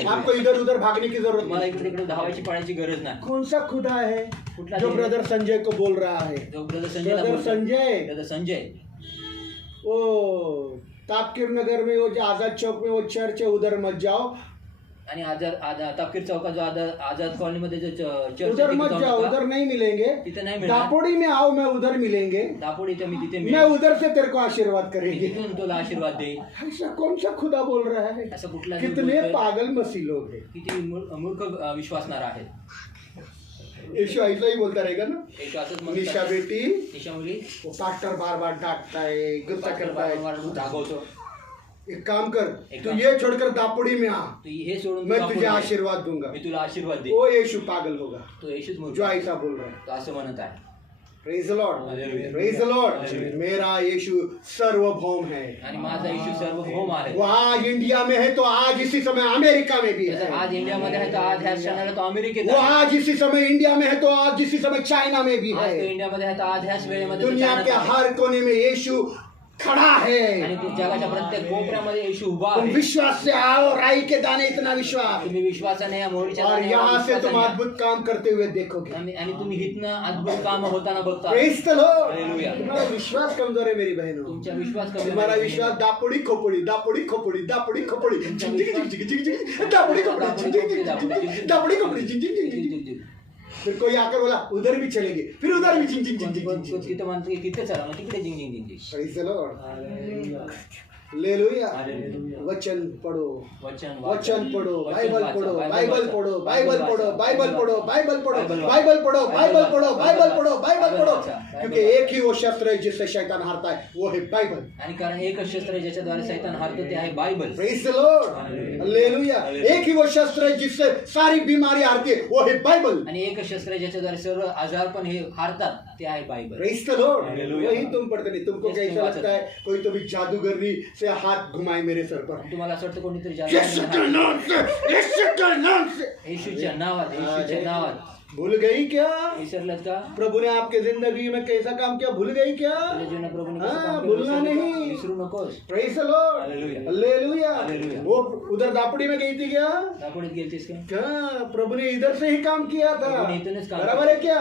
आपको इधर उधर भागने की जरूरत मला नहीं. इकडे तिकडे धावायची पडायची गरज नाही. कौन सा खुदा है कुठला जो देव? ब्रदर संजय को बोल रहा है? जो ब्रदर संजयला ब्रदर बोलतो. संजय. ब्रदर संजय ओ तापकीर नगर में वो जो आजाद चौक में वो चर्च है उधर मत जाओ. आणि आझाद तापकीर चौकात जो आझाद कॉलनीमध्ये जो चर्च आहे, उधर तिथे मत जाऊ जाओ, नका. उधर नहीं मिलेंगे. तिथे नाही मिळणार. दापोड़ी में आओ, मैं उधर मिलेंगे. दापोडीच्या मी तिथे मैं मिळेन. उधर से तेरे को आशीर्वाद करेंगे. तिथून तुला आशीर्वाद दे. ऐसा कौन सा खुदा बोल रहा है? असं कुठला देव कितने बोलतोय? पागल मसीह लोग हैं. किती मूर्ख विश्वासणार आहेत. यीशु ऐसा ही बोलता रहेगा ना. एक असंच निशा म्हणतात. बेटी निशा मुली वो पास्टर बार बार डांटता है, गुस्सा करता है. वारंवार रागवतो. एक काम कर, एक तू काम. ये छोड़कर दापोड़ी में आ, तू हे सोडून मैं तू तुझे दापोडी दे. आशीर्वाद दूंगा. मी तुला आशीर्वाद दे. वो यीशु पागल होगा तो येशूच मूर्ख जो आहे. ऐसा बोल रहा है. तो असं म्हणत आहे. Praise the Lord. Hallelujah. Praise the Lord. Hallelujah. मेरा यीशु सर्वभौम है. आणि माझा येशू सार्वभौम आहे. वो आज इंडिया में है तो आज इसी समय अमेरिका में भी जसं है. आज इंडियामध्ये आहे तर आज ह्या क्षणाला तो अमेरिकेत वो आहे. आज इसी समय इंडिया में है तो आज इसी समय चाइना में भी आज तो है. इंडियामध्ये आहे तर आज ह्याच वेळेमध्ये तो दुनिया के चायनात आहे. हर कोने में यीशु खड़ा आणि है. तो जगाच्या प्रत्येक कोपऱ्यामध्ये येशू उभा तुम आहे. विश्वास से आओ, राई के दाने इतना विश्वास. तुम्ही विश्वासाने या मोहरीच्या और दाण्यावर यहाँ से तुम विश्वासाने या. अद्भुत काम करते हुए देखोगे. आणि तुम्ही हितनं अद्भुत काम होताना बघता. Praise the Lord. Hallelujah. तुम्हारा विश्वास कमजोर है मेरी बहनों. तुमचा विश्वास कमी तुम्हारा झाला. विश्वास दापोड़ी खोपड़ी, दापोड़ी खोपड़ी, दापोड़ी खोपड़ी, झिंग झिंग झिंग झिंग झिंग झिंग, दापोड़ी खोपड़ी, झिंग झिंग झिंग झिंग, दापोड़ी खोपड़ी, झिंग झिंग झिंग झिंग झिंग. फिर कोई आकर बोला उधर भी चलेंगे, फिर उधर भी झिंग झिंग झिंग झिंग झिंग. तिथं म्हणतो की तिथे चला, मग तिकडे जिंग जिंग जिंग जिंग. Praise the Lord. हालेलुया. वचन पढ़ो, वचन वचन पढ़ो, वचन बाइबल वाचा, पढ़ो, बायबल बाइबल वाचा, पढ़ो, बायबल बाइबल पढ़ो, वाचा, बाइबल पढ़ो, बाइबल पढ़ो, बायबल बाइबल पढ़ो, बाइबल पढ़ो, बाइबल पढ़ो, बाइबल बायबल पढ़ो. वाचा, क्योंकि एक ही वो शस्त्र है जिससे शैतान हारता है, वो है बाइबल. आणि कारण एकच शस्त्र आहे ज्याच्याद्वारे सैतान हारतो ते आहे Bible. Praise the Lord. Hallelujah. एक ही वो शस्त्र है जिससे सारी बीमारी हारती है, वो है बाइबल. आणि एकच शस्त्र आहे ज्याच्याद्वारे सर्व आजार पण हे हारतात ते आहे Bible. Praise the Lord. Hallelujah. वही तुम पढ़ते नहीं. तुमको Yes, कैसा तुम लगता है कोई तो भी जादूगरनी से हाथ घुमाए मेरे सर पर. तुम्हाला असं वाटतं कोणीतरी यीशु के जादू नाम से, यीशु के नाम से. येशूच्या नावात, येशूच्या नावात. भूल गई क्या? विसरलात का? प्रभु ने आपके जिंदगी में कैसा काम किया, भूल गई क्या? तुझ्या जीवनात प्रभूने कसं हाँ, काम केलं भूलना विसरू नका. नहीं. विसरू नकोस. Praise the Lord. Hallelujah. Hallelujah. Hallelujah. वो उधर दापोड़ी में गई थी क्या? दापोडीत गेलतीस का? क्या प्रभु ने इधर से ही काम किया था? प्रभु ने इतनेच काम बराबर है क्या?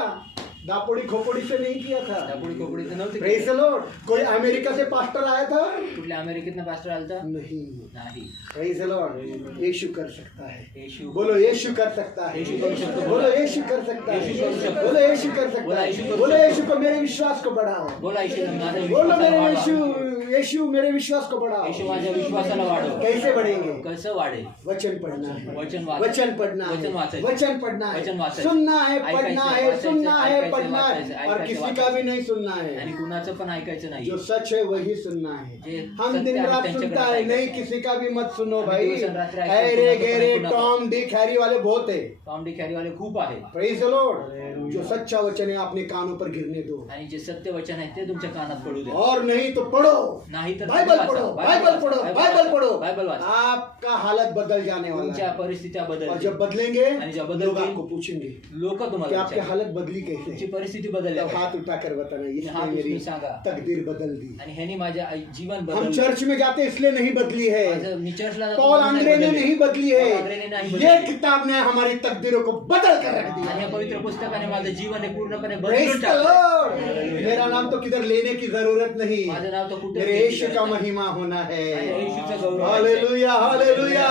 दापोड़ी खोपड़ी से नहीं किया था. दापोडी खोपडी तर नव्हती प्रेज द लॉर्ड. कोई अमेरिका से पास्टर आया था? कुठल्या अमेरिकेतनं पास्टर आलता? नहीं. नाही. Praise the Lord. यीशु कर सकता है. येशू बोलो यीशु कर सकता है. यीशु करू शकतो. बोलो यीशु कर सकता यीशु है. करू शकतो. बोलो यीशु कर सकता बोला है. यीशु करू बोलो शकतो. यीशु को मेरे विश्वास को बढ़ाओ. बोला येशू माझ्या बोलो विश्वासाला मेरे वाढवा. यीशु, यीशु मेरे विश्वास को बढ़ाओ. येशू माझ्या विश्वासाला वाढव. कैसे बढ़ेंगे? कसं वाढेल? वचन पढ़ना है. वचन वाच. वचन पढ़ना वचन है. वाचायचं. वचन पढ़ना है. वचन वाचायचं. सुनना है, ऐकायचं, पढ़ना है, वाचायचं, सुनना है, ऐकायचं, पढ़ना है. वाचायचं, और ऐकायचं, किसी का वाचायचं. भी नहीं सुनना आणि है. कुणाचं पण ऐकायचं नाही. जो सच है वही सुनना जे है. हम सत्य दिन आहे रात त्यांच्याकडे सुनता है, नहीं ऐकायचं. किसी का भी मत सुनो आम्ही भाई. दिवस रात्री ऐकतो, हैरे कुणाचं पण गेरे ऐकू नका. टॉम डिक हैरी वाले बहुत है. टॉम डिक हॅरीवाले खूप आहे. Praise the Lord. जो सच्चा वचन है अपने कानों पर गिरने दो. आणि जे सत्य वचन आहे ते तुमच्या कानात पडू द्या. और नहीं तो पढ़ो. नाही तर बाइबल वाचा. पढ़ो, बाइबल पढ़ो, बाइबल पढ़ो. बायबल वाचा. आपका हालत बदल जाने वाला तुमच्या है. परिस्थित्या और बदल जब बदलेंगे आणि जब बदलतील, लोग आपको पूछेंगे लोक कि तुम्हाला आपकी विचारतील. हालत बदली कैसे. आमची परिस्थिती बदलली तब हाथ उठाकर बताना इसने हाथ मेरी उचलून सांगा. तकदीर बदल दी. आणि ह्यानी माझ्या जीवन हम बदललं. चर्च में जाते इसलिए नहीं बदली है. माझं- मी चर्चला जातो पॉल म्हणून आंद्रे ने बदलली. नहीं बदली पॉल आंद्रेने नाही है. बदलली. ये किताब ने हमारी तकदीरों को बदल कर रख आणि या दिया. पवित्र पुस्तकाने माझं जीवन हे पूर्णपणे Praise बदलून the टाकलं. Lord. मेरा नाम तो किधर लेने की जरूरत नहीं. माझं नाव तर कुठे मेरे यीशु का महिमा होना है. येशूचा गौरव आहे. Hallelujah hallelujah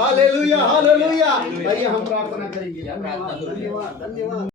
hallelujah hallelujah. आइए हम प्रार्थना करेंगे. या प्रार्थना करूया. धन्यवाद धन्यवाद.